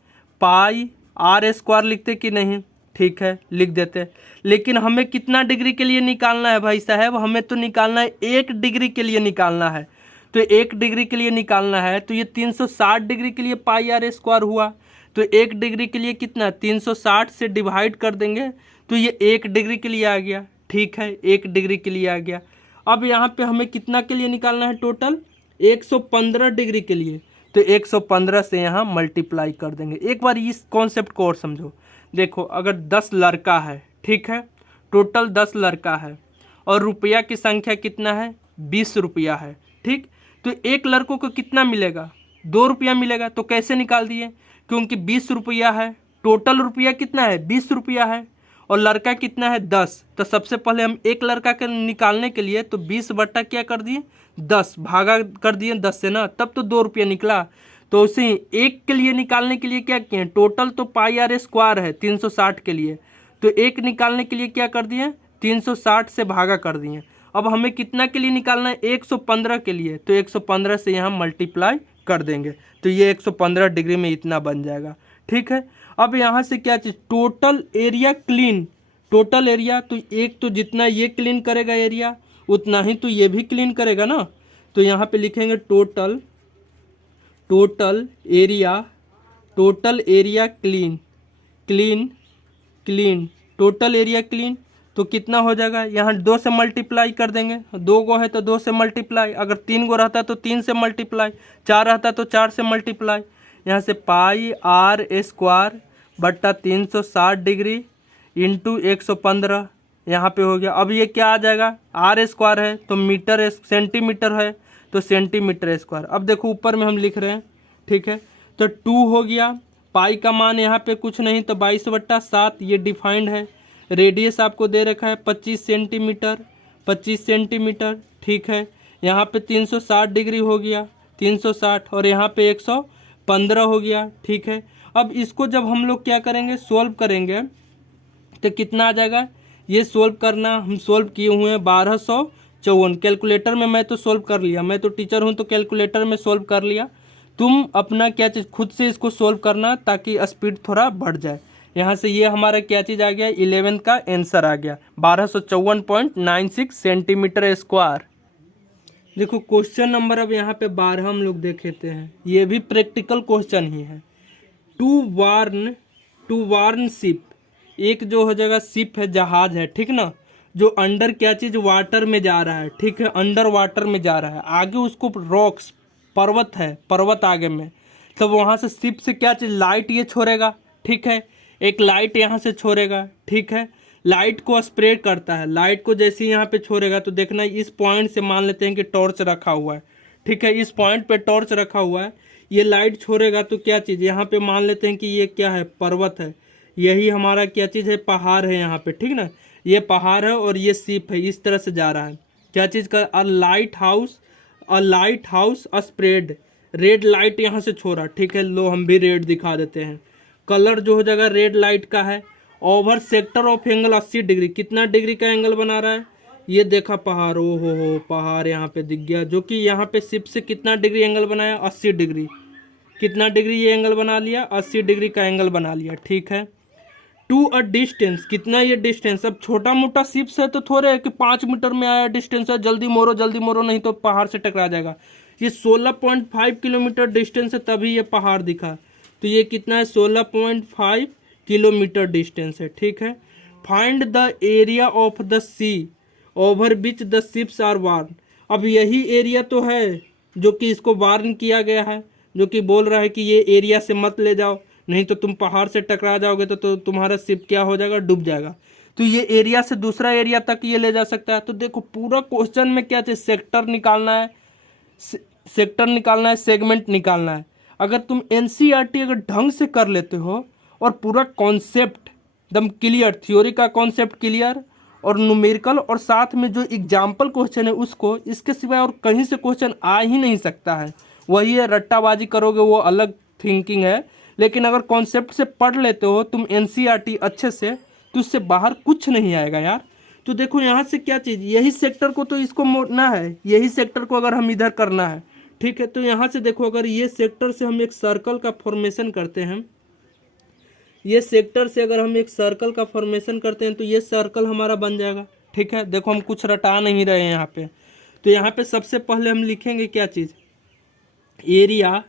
पाई आर स्क्वायर लिखते कि नहीं, ठीक है लिख देते हैं। लेकिन हमें कितना डिग्री के लिए निकालना है भाई साहब, हमें तो निकालना है 1 डिग्री के लिए निकालना है। तो 1 डिग्री के लिए निकालना है तो ये 360 डिग्री के लिए पाई आर स्क्वायर हुआ, तो 1 डिग्री के लिए कितना, 360 से डिवाइड कर देंगे तो ये 1 डिग्री के लिए आ गया, ठीक है 1 डिग्री के लिए आ गया। अब यहाँ पे हमें कितना के लिए निकालना है, टोटल 115 डिग्री के लिए, तो 115 से यहाँ मल्टीप्लाई कर देंगे। एक बार इस कॉन्सेप्ट को और समझो, देखो अगर 10 लड़का है, ठीक है टोटल 10 लड़का है और रुपया की संख्या कितना है, 20 रुपया है, ठीक, तो एक लड़कों को कितना मिलेगा, 2 रुपया मिलेगा। तो कैसे निकाल दिए, क्योंकि 20 रुपया है, टोटल रुपया कितना है 20 रुपया है और लड़का कितना है 10। तो सबसे पहले हम एक लड़का के निकालने के लिए तो 20 बट्टा क्या कर दिए 10, भागा कर दिए 10 से ना, तब तो 2 रुपया निकला। तो उसे 1 के लिए निकालने के लिए क्या किए, टोटल तो पाई आर स्क्वायर है 360 के लिए, तो 1 निकालने के लिए क्या कर दिए 360 से भागा कर दिए। अब हमें कितना के लिए निकालना है, 115 के लिए, तो 115 से यहाँ मल्टीप्लाई कर देंगे तो ये 115 डिग्री में इतना बन जाएगा, ठीक है। अब यहाँ से क्या चीज़, total area clean, total area, तो एक तो जितना ये क्लीन करेगा एरिया उतना ही तो ये भी क्लीन करेगा ना। तो यहाँ पे लिखेंगे total area clean, total area clean, तो कितना हो जाएगा, यहाँ 2 से मल्टीप्लाई कर देंगे, 2 गो है तो 2 से मल्टीप्लाई, अगर 3 गो रहता तो 3 से मल्टीप्लाई, 4 रहता तो 4 से मल्टीप्लाई, यहाँ से पाई आर स्क्वायर बट्टा 360 डिग्री इंटू 115 यहाँ पे हो गया। अब ये क्या आ जाएगा, आर स्क्वायर है तो मीटर सेंटीमीटर है तो सेंटीमीटर स्क्वायर। अब देखो ऊपर में हम लिख रहे हैं, ठीक है, तो 2 हो गया, पाई का मान यहाँ पे कुछ नहीं तो 22/7 ये डिफाइंड है। रेडियस आपको दे रखा है 25 सेंटीमीटर, ठीक है। यहाँ पे 360 डिग्री हो गया 360 और यहाँ पे 115 हो गया, ठीक है। अब इसको जब हम लोग क्या करेंगे, सोल्व करेंगे तो कितना आ जाएगा, ये सोल्व करना हम सोल्व किए हुए हैं 1254। कैलकुलेटर में मैं तो सोल्व कर लिया, मैं तो टीचर हूँ तो कैलकुलेटर में सोल्व कर लिया, तुम अपना क्या चीज़ खुद से इसको सोल्व करना ताकि स्पीड थोड़ा बढ़ जाए। यहाँ से ये हमारा क्या चीज़ आ गया, 11 का आंसर आ गया 1254.96 सेंटीमीटर स्क्वायर। देखो क्वेश्चन नंबर अब यहाँ पे 12 हम लोग देखेते हैं, ये भी प्रैक्टिकल क्वेश्चन ही है। टू वार्न शिप, एक जो हो जाएगा शिप है, जहाज है, ठीक ना, जो अंडर क्या चीज़ वाटर में जा रहा है, ठीक है, अंडर वाटर में जा रहा है, आगे उसको रॉक्स पर्वत है, पर्वत आगे में, तब वहाँ से शिप से क्या चीज़ लाइट ये छोड़ेगा, ठीक है, एक लाइट यहाँ से छोड़ेगा, ठीक है, लाइट को स्प्रेड करता है, लाइट को जैसे ही यहाँ पे छोड़ेगा तो देखना इस पॉइंट से मान लेते हैं कि टॉर्च रखा हुआ है, ठीक है, इस पॉइंट पे टॉर्च रखा हुआ है, ये लाइट छोड़ेगा तो क्या चीज़ यहाँ पे मान लेते हैं कि ये क्या है, पर्वत है, यही हमारा क्या चीज़ है, पहाड़ है यहाँ पे, ठीक ना, ये पहाड़ है और ये शिप है, इस तरह से जा रहा है, क्या चीज़ का, a lighthouse spread, red light यहाँ से छोड़ा, ठीक है, लो हम भी रेड दिखा देते हैं, कलर जो हो जाएगा रेड लाइट का है, over sector of angle 80 degree, कितना डिग्री का एंगल बना रहा है, ये देखा पहाड़, ओ हो पहाड़ यहाँ पे दिख गया, जो कि यहाँ पे शिप से कितना डिग्री एंगल बनाया, 80 डिग्री, कितना डिग्री ये एंगल बना लिया, 80 डिग्री का एंगल बना लिया, ठीक है। टू अ डिस्टेंस, कितना ये डिस्टेंस, अब छोटा मोटा शिप्स है तो थोड़े है कि 5 मीटर में आया डिस्टेंस है, जल्दी मोरो नहीं तो पहाड़ से टकरा जाएगा, ये 16.5 किलोमीटर डिस्टेंस है तभी ये पहाड़ दिखा, तो ये कितना है 16.5 किलोमीटर डिस्टेंस है, ठीक है। Find the area of the sea over which the ships are warned, अब यही एरिया तो है जो कि इसको वार्न किया गया है, जो कि बोल रहा है कि ये एरिया से मत ले जाओ नहीं तो तुम पहाड़ से टकरा जाओगे तो तुम्हारा शिप क्या हो जाएगा, डूब जाएगा, तो ये एरिया से दूसरा एरिया तक ये ले जा सकता है। तो देखो पूरा क्वेश्चन में क्या चाहिए, सेक्टर निकालना है, सेगमेंट निकालना है। अगर तुम एनसीईआरटी अगर ढंग से कर लेते हो और पूरा कॉन्सेप्ट एकदम क्लियर, थ्योरी का कॉन्सेप्ट क्लियर और न्यूमेरिकल और साथ में जो एग्जाम्पल क्वेश्चन है उसको, इसके सिवाय और कहीं से क्वेश्चन आ ही नहीं सकता है। वही है, रट्टाबाजी करोगे वो अलग थिंकिंग है, लेकिन अगर कॉन्सेप्ट से पढ़ लेते हो तुम एनसीईआरटी अच्छे से, तो उससे बाहर कुछ नहीं आएगा यार। तो देखो यहाँ से क्या चीज़, यही सेक्टर को तो इसको मोड़ना है, यही सेक्टर को अगर हम इधर करना है, ठीक है। तो यहाँ से देखो, अगर ये सेक्टर से हम एक सर्कल का फॉर्मेशन करते हैं, ये सेक्टर से अगर हम एक सर्कल का फॉर्मेशन करते हैं तो ये सर्कल हमारा बन जाएगा, ठीक है। देखो हम कुछ रटा नहीं रहे हैं यहाँ पे। तो यहाँ पे सबसे पहले हम लिखेंगे क्या चीज़, area,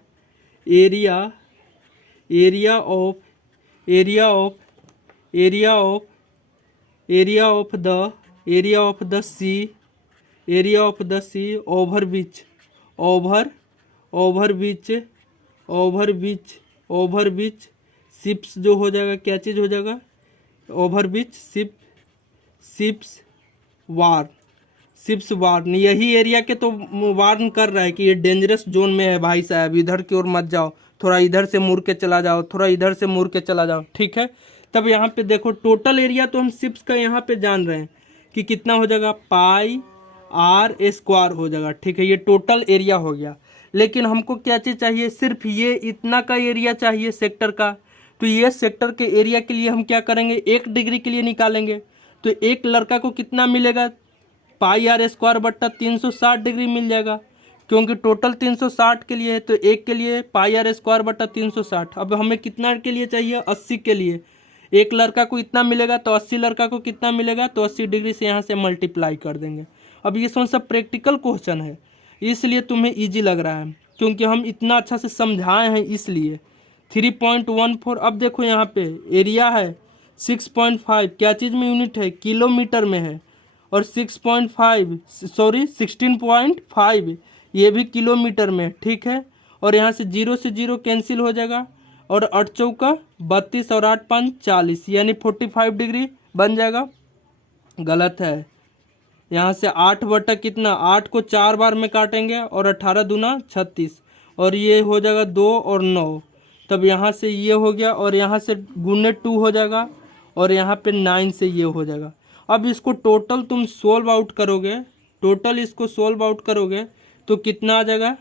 area, area of, area of, area of, area of the, area of the sea, area of the sea over which, over, over which, over which, over which ships जो हो जाएगा, क्या चीज़ हो जाएगा, over which ship, ships warn, ships warn. यही area के तो वार्न कर रहा है कि ये डेंजरस जोन में है भाई साहब, इधर की ओर मत जाओ, थोड़ा इधर से मुड़ के चला जाओ, थोड़ा इधर से मुड़ के चला जाओ, ठीक है। तब यहाँ पे देखो टोटल एरिया तो हम शिप्स का यहाँ पे जान रहे हैं कि कितना हो जाएगा, पाई आर स्क्वायर हो जाएगा, ठीक है। ये टोटल एरिया हो गया। लेकिन हमको क्या चीज़ चाहिए, सिर्फ ये इतना का एरिया चाहिए सेक्टर का। तो ये सेक्टर के एरिया के लिए हम क्या करेंगे, 1 डिग्री के लिए निकालेंगे। तो एक लड़का को कितना मिलेगा, पाई आर स्क्वायर बट्टा 360 डिग्री मिल जाएगा, क्योंकि टोटल 360 के लिए है। तो एक के लिए पाई आर स्क्वायर बट्टा 360। अब हमें कितना के लिए चाहिए, 80 के लिए। एक लड़का को इतना मिलेगा तो 80 लड़का को कितना मिलेगा, तो 80 डिग्री से यहाँ से मल्टीप्लाई कर देंगे। अब ये कौन सा प्रैक्टिकल क्वेश्चन है, इसलिए तुम्हें ईजी लग रहा है, क्योंकि हम इतना अच्छा से समझाए हैं इसलिए। 3.14। अब देखो यहाँ पे एरिया है 6.5, क्या चीज़ में यूनिट है, किलोमीटर में है। और 16.5 ये भी किलोमीटर में, ठीक है। और यहाँ से 0 से 0 कैंसिल हो जाएगा, और 8 चौका 32 और 8 5 40, यानी 45 डिग्री बन जाएगा। गलत है, यहाँ से 8 बटा कितना, 8 को 4 बार में काटेंगे और 18 दूना 36, और ये हो जाएगा 2 और 9। तब यहाँ से ये हो गया, और यहाँ से गुने 2 हो जाएगा, और यहाँ पे 9 से ये हो जाएगा। अब इसको टोटल तुम सोल्व आउट करोगे, टोटल इसको सोल्व आउट करोगे तो कितना आ जाएगा,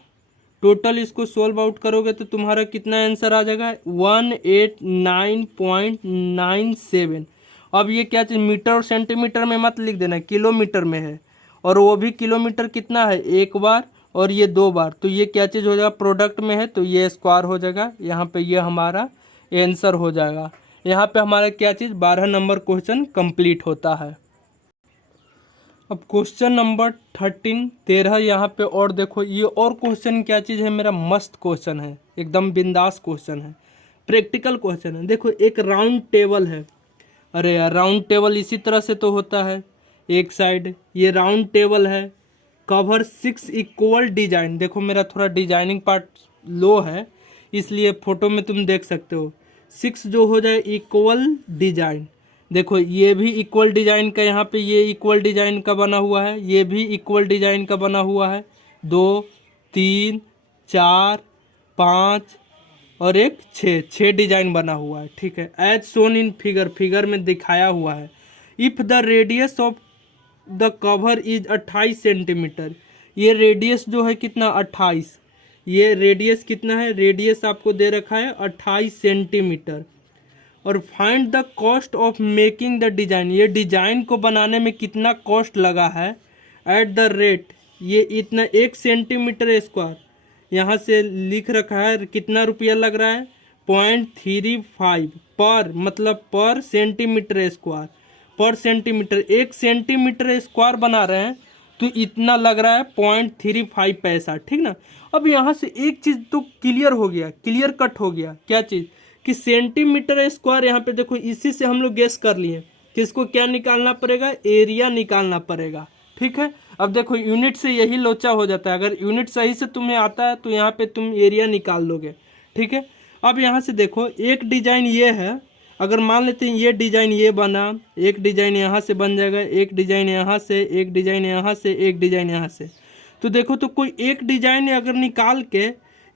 टोटल इसको सोल्व आउट करोगे तो तुम्हारा कितना आंसर आ जाएगा, 189.97। अब ये क्या चीज़, मीटर और सेंटीमीटर में मत लिख देना, किलोमीटर में है, और वो भी किलोमीटर कितना है, 1 बार और ये 2 बार। तो ये क्या चीज़ हो जाएगा, प्रोडक्ट में है तो ये स्क्वायर हो जाएगा। यहाँ पे ये हमारा आंसर हो जाएगा। यहाँ पे हमारा क्या चीज़, 12 नंबर क्वेश्चन कंप्लीट होता है। अब क्वेश्चन नंबर 13 यहाँ पे, और देखो ये और क्वेश्चन क्या चीज़ है, मेरा मस्त क्वेश्चन है, एकदम बिंदास क्वेश्चन है, प्रैक्टिकल क्वेश्चन है। देखो एक राउंड टेबल है, अरे यार राउंड टेबल इसी तरह से तो होता है, एक साइड ये राउंड टेबल है, कवर 6 इक्वल डिजाइन। देखो मेरा थोड़ा डिजाइनिंग पार्ट लो है, इसलिए फोटो में तुम देख सकते हो। 6 जो हो जाए इक्वल डिजाइन, देखो ये भी इक्वल डिजाइन का, यहाँ पे ये इक्वल डिजाइन का बना हुआ है, ये भी इक्वल डिजाइन का बना हुआ है, 2 3 4 5 और एक 6 डिजाइन बना हुआ है, ठीक है। As shown in figure, figure में दिखाया हुआ है। If the radius of the cover is 28 centimetre, ये रेडियस जो है कितना, 28, ये रेडियस कितना है, रेडियस आपको दे रखा है 28 सेंटीमीटर। और find the cost of making the design, ये डिजाइन को बनाने में कितना कॉस्ट लगा है, एट द रेट, ये इतना 1 सेंटीमीटर स्क्वायर, यहाँ से लिख रखा है कितना रुपया लग रहा है, 0.35 पर, मतलब पर सेंटीमीटर स्क्वायर, पर सेंटीमीटर, 1 सेंटीमीटर स्क्वायर बना रहे हैं तो इतना लग रहा है 0.35 पैसा, ठीक ना। अब यहाँ से एक चीज़ तो क्लियर हो गया, क्लियर कट हो गया, क्या चीज़, कि सेंटीमीटर स्क्वायर, यहाँ पे देखो इसी से हम लोग गेस कर लिए कि इसको क्या निकालना पड़ेगा, एरिया निकालना पड़ेगा, ठीक है। अब देखो यूनिट से यही लोचा हो जाता है, अगर यूनिट सही से तुम्हें आता है तो यहाँ पे तुम एरिया निकाल लोगे, ठीक है। अब यहाँ से देखो एक डिजाइन ये है, अगर मान लेते हैं ये डिजाइन ये बना, एक डिजाइन यहाँ से बन जाएगा, एक डिजाइन यहाँ से, एक डिजाइन यहाँ से, एक डिजाइन यहाँ से। तो देखो तो कोई एक डिजाइन अगर निकाल के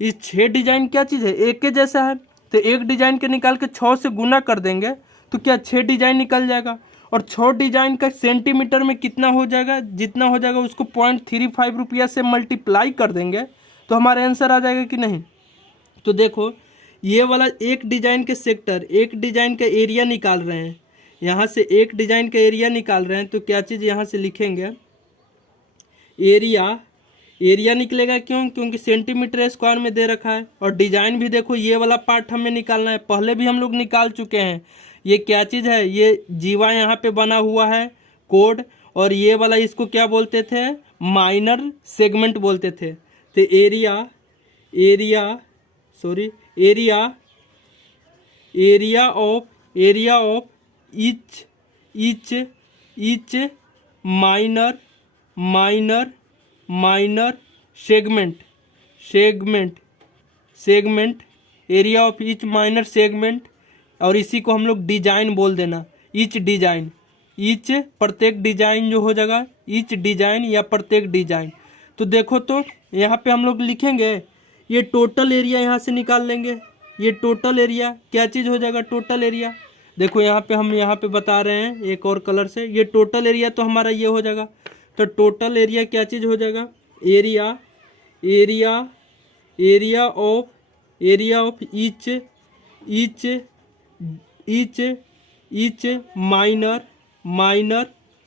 ये 6 डिजाइन क्या चीज़ है, एक के जैसा है, तो एक डिजाइन के निकाल के 6 से गुना कर देंगे तो क्या 6 डिजाइन निकल जाएगा। और 6 डिजाइन का सेंटीमीटर में कितना हो जाएगा, जितना हो जाएगा उसको 0.35 रुपया से मल्टीप्लाई कर देंगे तो हमारा आंसर आ जाएगा कि नहीं। तो देखो ये वाला एक डिजाइन के सेक्टर, एक डिजाइन का एरिया निकाल रहे हैं, यहाँ से एक डिजाइन का एरिया निकाल रहे हैं, तो क्या चीज़ यहाँ से लिखेंगे एरिया, एरिया निकलेगा क्यों, क्योंकि सेंटीमीटर स्क्वायर में दे रखा है। और डिजाइन भी देखो ये वाला पार्ट हमें निकालना है, पहले भी हम लोग निकाल चुके हैं। ये क्या चीज़ है, ये जीवा यहाँ पे बना हुआ है कोड, और ये वाला इसको क्या बोलते थे, माइनर सेगमेंट बोलते थे। तो area, area sorry area, area of each minor segment area of each minor segment, और इसी को हम लोग डिजाइन बोल देना, ईच डिजाइन, ईच प्रत्येक डिजाइन जो हो जाएगा, ईच डिजाइन या प्रत्येक डिजाइन। तो देखो तो यहाँ पे हम लोग लिखेंगे ये टोटल एरिया यहाँ से निकाल लेंगे, ये टोटल एरिया क्या चीज़ हो जाएगा, टोटल एरिया। देखो यहाँ पे हम यहाँ पे बता रहे हैं एक और कलर से, ये टोटल एरिया तो हमारा ये हो जाएगा। तो टोटल एरिया क्या चीज़ हो जाएगा, area of each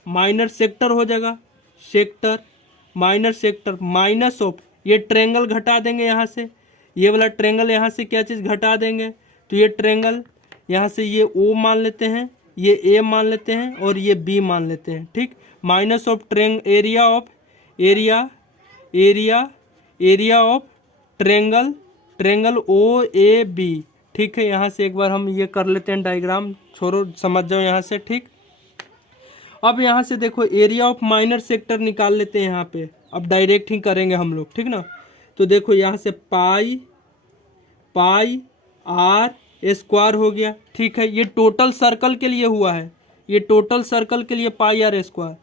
minor sector हो जाएगा, sector minor sector, minus of, ये ट्रेंगल घटा देंगे यहाँ से, ये वाला ट्रेंगल यहाँ से क्या चीज़ घटा देंगे, तो ये ट्रेंगल यहाँ से ये ओ मान लेते हैं, ये ए मान लेते हैं और ये बी मान लेते हैं, ठीक। Minus of area of triangle O A B, ठीक है। यहाँ से एक बार हम ये कर लेते हैं डायग्राम, छोड़ो समझ जाओ यहाँ से, ठीक। अब यहाँ से देखो एरिया ऑफ माइनर सेक्टर निकाल लेते हैं यहाँ पे, अब डायरेक्ट ही करेंगे हम लोग, ठीक ना। तो देखो यहाँ से पाई आर स्क्वायर हो गया, ठीक है। ये टोटल सर्कल के लिए हुआ है, ये टोटल सर्कल के लिए पाई आर स्क्वायर।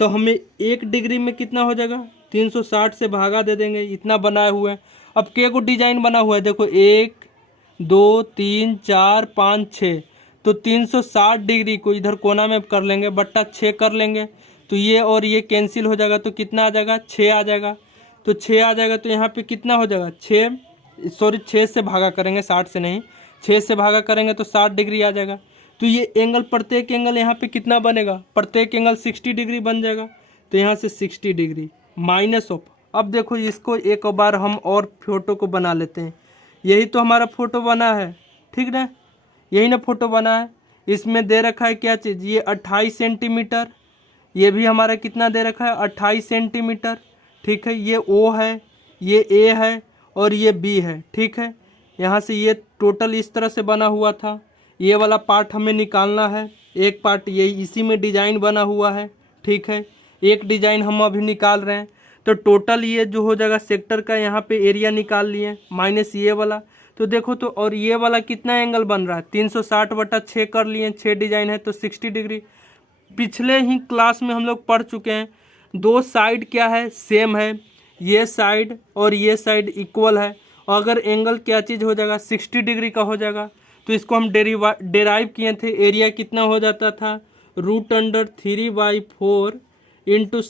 तो हमें 1 डिग्री में कितना हो जाएगा, 360 से भागा दे देंगे, इतना बनाया हुआ है। अब के को डिजाइन बना हुआ है, देखो 1 2 3 4 5 6, तो 360 डिग्री को इधर कोना में कर लेंगे, बट्टा 6 कर लेंगे, तो ये और ये कैंसिल हो जाएगा, तो कितना आ जाएगा, 6 आ जाएगा। तो 6 आ जाएगा, तो यहाँ पे कितना हो जाएगा, 6 से भागा करेंगे, 60 से नहीं, 6 से भागा करेंगे तो 60 डिग्री आ जाएगा। तो ये एंगल, प्रत्येक एंगल यहाँ पे कितना बनेगा, प्रत्येक एंगल 60 डिग्री बन जाएगा। तो यहाँ से 60 डिग्री माइनस ऑफ, अब देखो इसको एक बार हम और फोटो को बना लेते हैं। यही तो हमारा फोटो बना है, ठीक ना, यही ना फोटो बना है। इसमें दे रखा है क्या चीज़, ये 28 सेंटीमीटर, ये भी हमारा कितना दे रखा है, 28 सेंटीमीटर, ठीक है। ये ओ है, ये ए है और ये बी है, ठीक है। यहाँ से ये टोटल इस तरह से बना हुआ था, ये वाला पार्ट हमें निकालना है, एक पार्ट ये इसी में डिजाइन बना हुआ है, ठीक है। एक डिजाइन हम अभी निकाल रहे हैं, तो टोटल ये जो हो जाएगा सेक्टर का, यहाँ पे एरिया निकाल लिए माइनस ये वाला। तो देखो तो, और ये वाला कितना एंगल बन रहा है, 360/6 कर लिए, 6 डिजाइन है तो 60 डिग्री। पिछले ही क्लास में हम लोग पढ़ चुके हैं, दो साइड क्या है, सेम है, ये साइड और ये साइड इक्वल है, और अगर एंगल क्या चीज़ हो जाएगा, 60 डिग्री का हो जाएगा। तो इसको हम डेराइव किए थे, एरिया कितना हो जाता था, √3/4 इंटू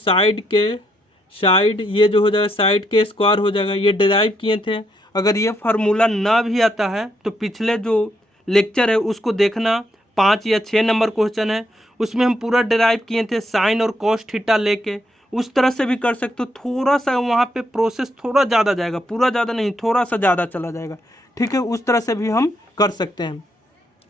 साइड ये जो हो जाएगा साइड के स्क्वायर हो जाएगा, ये डेराइव किए थे। अगर ये फार्मूला ना भी आता है तो पिछले जो लेक्चर है उसको देखना, 5 या 6 नंबर क्वेश्चन है, उसमें हम पूरा डेराइव किए थे साइन और कॉस थीटा लेके, उस तरह से भी कर सकते हो। थोड़ा सा वहाँ पे प्रोसेस थोड़ा ज़्यादा जाएगा, पूरा ज़्यादा नहीं, थोड़ा सा ज़्यादा चला जाएगा, ठीक है। उस तरह से भी हम कर सकते हैं।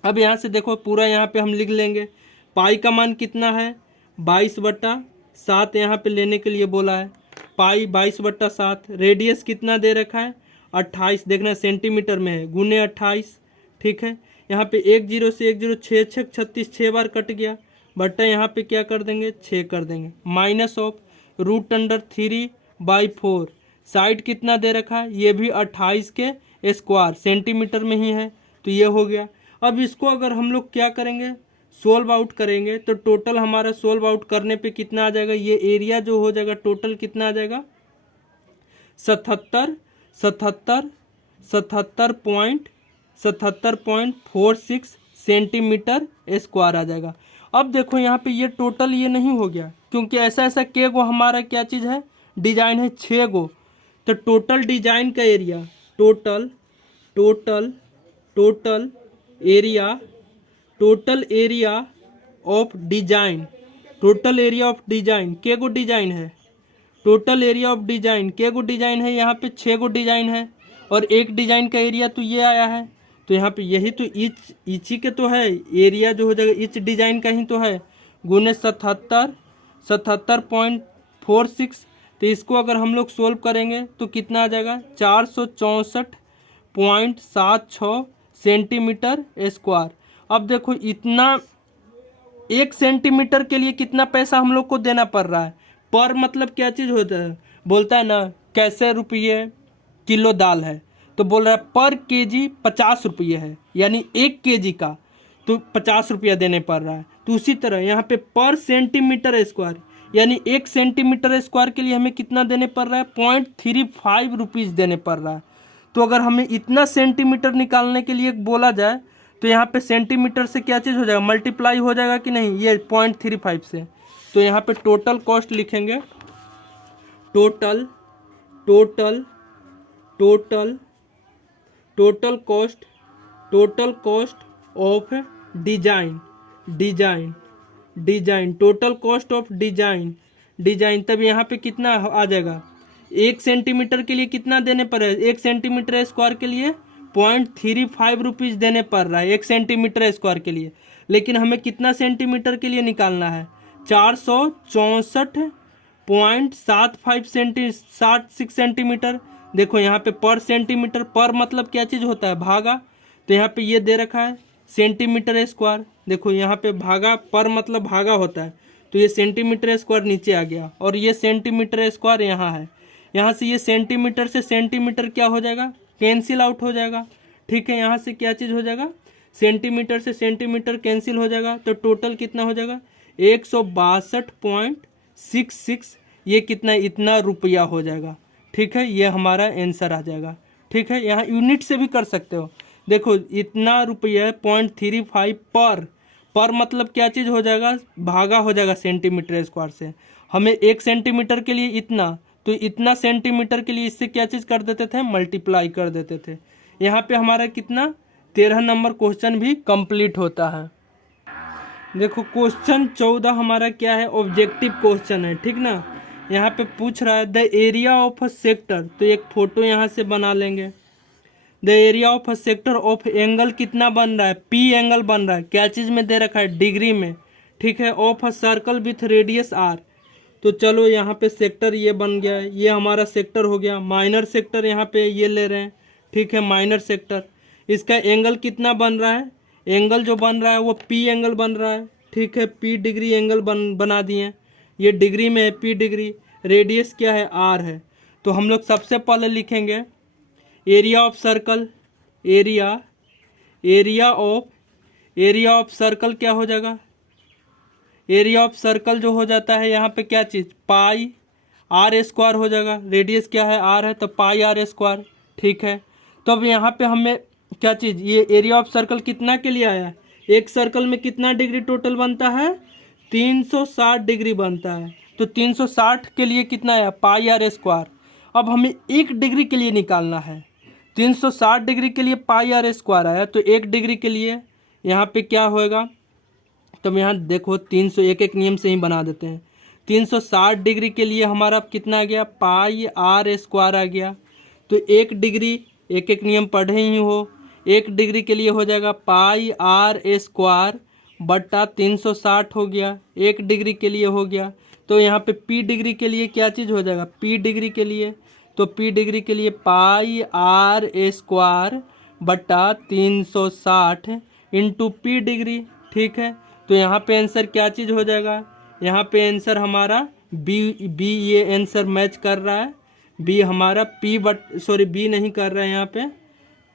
अब यहाँ से देखो पूरा यहाँ पे हम लिख लेंगे, पाई का मान कितना है, 22/7 यहाँ पे लेने के लिए बोला है, पाई 22/7। रेडियस कितना दे रखा है, 28, देखना सेंटीमीटर में है, गुने 28, ठीक है। यहाँ पे 1 0 से 1 0, 6 6 36, 6 बार कट गया, बट्टा यहाँ पे क्या कर देंगे, 6 कर देंगे, माइनस ऑफ √3/4। साइड कितना दे रखा है, ये भी 28 के स्क्वायर, सेंटीमीटर में ही है, तो ये हो गया। अब इसको अगर हम लोग क्या करेंगे, सोल्व आउट करेंगे, तो टोटल हमारा सोल्व आउट करने पे कितना आ जाएगा, ये एरिया जो हो जाएगा टोटल कितना आ जाएगा, 77 77.46 सेंटीमीटर स्क्वायर आ जाएगा। अब देखो यहाँ पे ये टोटल ये नहीं हो गया, क्योंकि ऐसा ऐसा के गो हमारा क्या चीज़ है, डिजाइन है 6 गो। तो टोटल डिजाइन का area, total total total area total area of design, total area of design के गो डिजाइन है, टोटल एरिया ऑफ डिजाइन के गो डिजाइन है, यहाँ पे 6 गो डिजाइन है और एक डिजाइन का एरिया तो ये आया है। तो यहाँ पे यही तो ईच ही के तो है, एरिया जो हो जाएगा ईच डिजाइन का ही तो है, गुने 77.46। तो इसको अगर हम लोग सोल्व करेंगे तो कितना आ जाएगा, 464.76 सेंटीमीटर स्क्वायर। अब देखो इतना 1 सेंटीमीटर के लिए कितना पैसा हम लोग को देना पड़ रहा है। पर मतलब क्या चीज़ होता है, बोलता है ना कैसे रुपये किलो दाल है, तो बोल रहा है पर केजी 50 रुपये है, यानी 1 केजी का तो 50 रुपया देने पड़ रहा है। तो उसी तरह यहाँ पे पर सेंटीमीटर स्क्वायर, यानी 1 सेंटीमीटर स्क्वायर के लिए हमें कितना देने पड़ रहा है, 0.35 रुपीज़ देने पड़ रहा है। तो अगर हमें इतना सेंटीमीटर निकालने के लिए बोला जाए तो यहाँ पे सेंटीमीटर से क्या चीज़ हो जाएगा, मल्टीप्लाई हो जाएगा कि नहीं, ये 0.35 से। तो यहाँ पे टोटल कॉस्ट लिखेंगे, total total total total cost of design total cost of design. तब यहाँ पे कितना आ जाएगा, 1 सेंटीमीटर के लिए कितना देने पर है, 1 सेंटीमीटर स्क्वायर के लिए 0.35 रुपीज़ देने पड़ रहा है 1 सेंटीमीटर स्क्वायर के लिए। लेकिन हमें कितना सेंटीमीटर के लिए निकालना है, 464.76 सेंटीमीटर। देखो यहाँ पे पर सेंटीमीटर, पर मतलब क्या चीज़ होता है, भागा। तो यहाँ पे ये दे रखा है सेंटीमीटर स्क्वायर, देखो यहाँ पे भागा, पर मतलब भागा होता है, तो ये सेंटीमीटर स्क्वायर नीचे आ गया और ये सेंटीमीटर स्क्वायर यहाँ है। यहाँ से ये सेंटीमीटर से सेंटीमीटर क्या हो जाएगा, कैंसिल आउट हो जाएगा। ठीक है, यहाँ से क्या चीज़ हो जाएगा, सेंटीमीटर से सेंटीमीटर कैंसिल हो जाएगा। तो टोटल कितना हो जाएगा, 162.66, ये कितना, इतना रुपया हो जाएगा। ठीक है, ये हमारा आंसर आ जाएगा। ठीक है, यहाँ यूनिट से भी कर सकते हो। देखो इतना रुपया 0.35 पर मतलब क्या चीज़ हो जाएगा, भागा हो जाएगा सेंटीमीटर स्क्वायर से। हमें 1 सेंटीमीटर के लिए इतना, तो इतना सेंटीमीटर के लिए इससे क्या चीज़ कर देते थे, मल्टीप्लाई कर देते थे। यहाँ पे हमारा कितना 13 नंबर क्वेश्चन भी कंप्लीट होता है। देखो क्वेश्चन 14 हमारा क्या है, ऑब्जेक्टिव क्वेश्चन है। ठीक ना, यहाँ पे पूछ रहा है the area of a sector, तो एक फोटो यहाँ से बना लेंगे। The area of a sector of angle कितना बन रहा है, पी एंगल बन रहा है, क्या चीज़ में दे रखा है, डिग्री में। ठीक है, of a circle with radius r. तो चलो यहाँ पे सेक्टर ये बन गया, ये हमारा सेक्टर हो गया। माइनर सेक्टर यहाँ पे ये ले रहे हैं। ठीक है, माइनर सेक्टर, इसका एंगल कितना बन रहा है, एंगल जो बन रहा है वो पी एंगल बन रहा है। ठीक है, पी डिग्री एंगल बना दिए, ये डिग्री में है पी डिग्री, रेडियस क्या है, आर है। तो हम लोग सबसे पहले लिखेंगे area of circle, area of circle क्या हो जाएगा, एरिया ऑफ सर्कल जो हो जाता है यहाँ पे क्या चीज़, पाई आर स्क्वायर हो जाएगा। रेडियस क्या है, आर है, तो पाई आर स्क्वायर। ठीक है, तो अब यहाँ पे हमें क्या चीज़, ये एरिया ऑफ सर्कल कितना के लिए आया, एक सर्कल में कितना डिग्री टोटल बनता है, 360 डिग्री बनता है। तो 360 के लिए कितना आया, पाई आर स्क्वायर। अब हमें 1 डिग्री के लिए निकालना है, 360 डिग्री के लिए पाई आर स्क्वायर आया, तो 1 डिग्री के लिए यहाँ पे क्या होएगा, तो यहाँ देखो 300 एक नियम से ही बना देते हैं। 360 डिग्री के लिए हमारा कितना आ गया, पाई आर स्क्वायर आ गया। तो 1 डिग्री, एक नियम पढ़े ही हो, 1 डिग्री के लिए हो जाएगा पाई आर स्क्वायर बट्टा 360 हो गया, 1 डिग्री के लिए हो गया। तो यहाँ पे पी डिग्री के लिए क्या चीज़ हो जाएगा, पी डिग्री के लिए, तो पी डिग्री के लिए पाई आर स्क्वायर बट्टा 360 इंटू पी डिग्री। ठीक है, तो यहाँ पे आंसर क्या चीज़ हो जाएगा, यहाँ पे आंसर हमारा बी ये आंसर मैच कर रहा है। बी हमारा बी नहीं कर रहा है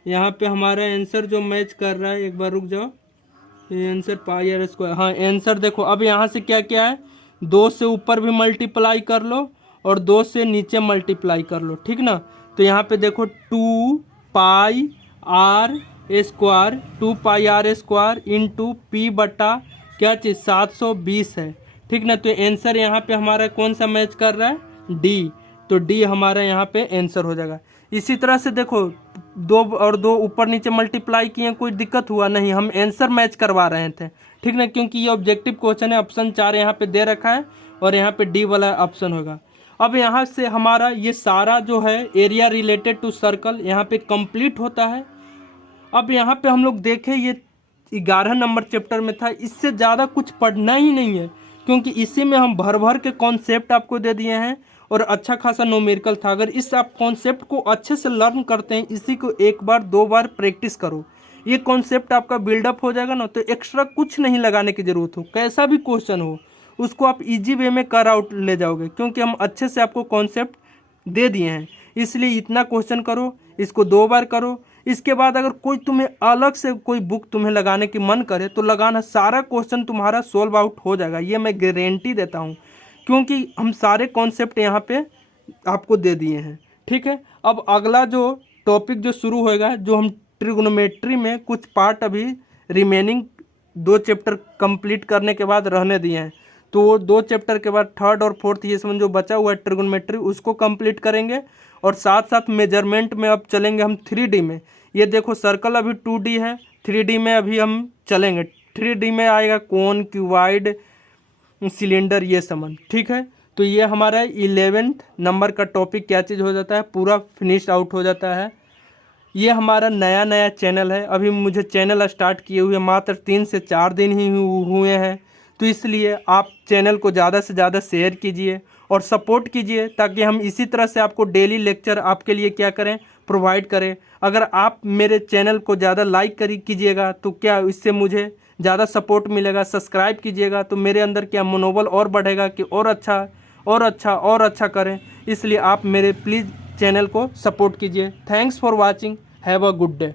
यहाँ पे हमारा आंसर जो मैच कर रहा है, एक बार रुक जाओ, ये आंसर पाई आर स्क्वायर। हाँ आंसर देखो, अब यहाँ से क्या क्या है, 2 से ऊपर भी मल्टीप्लाई कर लो और 2 से नीचे मल्टीप्लाई कर लो। ठीक ना, तो यहाँ पे देखो 2 pi r square 2πr² into p बटा क्या चीज़ 720 है, ठीक ना। तो आंसर यहाँ पे हमारा कौन सा मैच कर रहा है, डी। तो डी हमारा यहाँ पे आंसर हो जाएगा। इसी तरह से देखो 2 और 2 ऊपर नीचे मल्टीप्लाई किए, कोई दिक्कत हुआ नहीं, हम आंसर मैच करवा रहे थे, ठीक ना, क्योंकि ये ऑब्जेक्टिव क्वेश्चन है। ऑप्शन 4 यहाँ पे दे रखा है और यहाँ पे डी वाला ऑप्शन होगा। अब यहाँ से हमारा ये सारा जो है एरिया रिलेटेड टू सर्कल यहाँ पे कंप्लीट होता है। अब यहाँ पे हम लोग देखें ये 11 नंबर चैप्टर में था, इससे ज़्यादा कुछ पढ़ना ही नहीं है, क्योंकि इसी में हम भर भर के कॉन्सेप्ट आपको दे दिए हैं और अच्छा खासा न्यूमेरिकल था। अगर इस आप कॉन्सेप्ट को अच्छे से लर्न करते हैं, इसी को 1 बार 2 बार प्रैक्टिस करो, ये कॉन्सेप्ट आपका बिल्डअप हो जाएगा ना, तो एक्स्ट्रा कुछ नहीं लगाने की ज़रूरत हो, कैसा भी क्वेश्चन हो उसको आप इजी वे में कर आउट ले जाओगे, क्योंकि हम अच्छे से आपको कॉन्सेप्ट दे दिए हैं। इसलिए इतना क्वेश्चन करो, इसको 2 बार करो। इसके बाद अगर कोई तुम्हें अलग से कोई बुक तुम्हें लगाने की मन करे तो लगाना, सारा क्वेश्चन तुम्हारा सोल्व आउट हो जाएगा, ये मैं गारंटी देता हूँ, क्योंकि हम सारे कॉन्सेप्ट यहाँ पे आपको दे दिए हैं, ठीक है। अब अगला जो टॉपिक जो शुरू होएगा, जो हम ट्रिग्नोमेट्री में कुछ पार्ट अभी रिमेनिंग 2 चैप्टर कंप्लीट करने के बाद रहने दिए हैं, तो वो 2 चैप्टर के बाद 3rd और 4th ये समझ जो बचा हुआ है ट्रिग्नोमेट्री, उसको कंप्लीट करेंगे। और साथ साथ मेजरमेंट में अब चलेंगे हम 3D में। ये देखो सर्कल अभी 2D है, 3D में अभी हम चलेंगे। 3D में आएगा कोन, क्यूबॉइड, सिलेंडर, ये समन, ठीक है। तो ये हमारा 11th नंबर का टॉपिक क्या चीज़ हो जाता है, पूरा फिनिश आउट हो जाता है। ये हमारा नया चैनल है, अभी मुझे चैनल स्टार्ट किए हुए मात्र 3 से 4 दिन ही हुए हैं, तो इसलिए आप चैनल को ज़्यादा से ज़्यादा शेयर कीजिए और सपोर्ट कीजिए, ताकि हम इसी तरह से आपको डेली लेक्चर आपके लिए क्या करें, प्रोवाइड करें। अगर आप मेरे चैनल को ज़्यादा लाइक कीजिएगा तो क्या इससे मुझे ज़्यादा सपोर्ट मिलेगा। सब्सक्राइब कीजिएगा तो मेरे अंदर क्या मनोबल और बढ़ेगा कि और अच्छा करें। इसलिए आप मेरे प्लीज़ चैनल को सपोर्ट कीजिए। Thanks for watching, have a good day.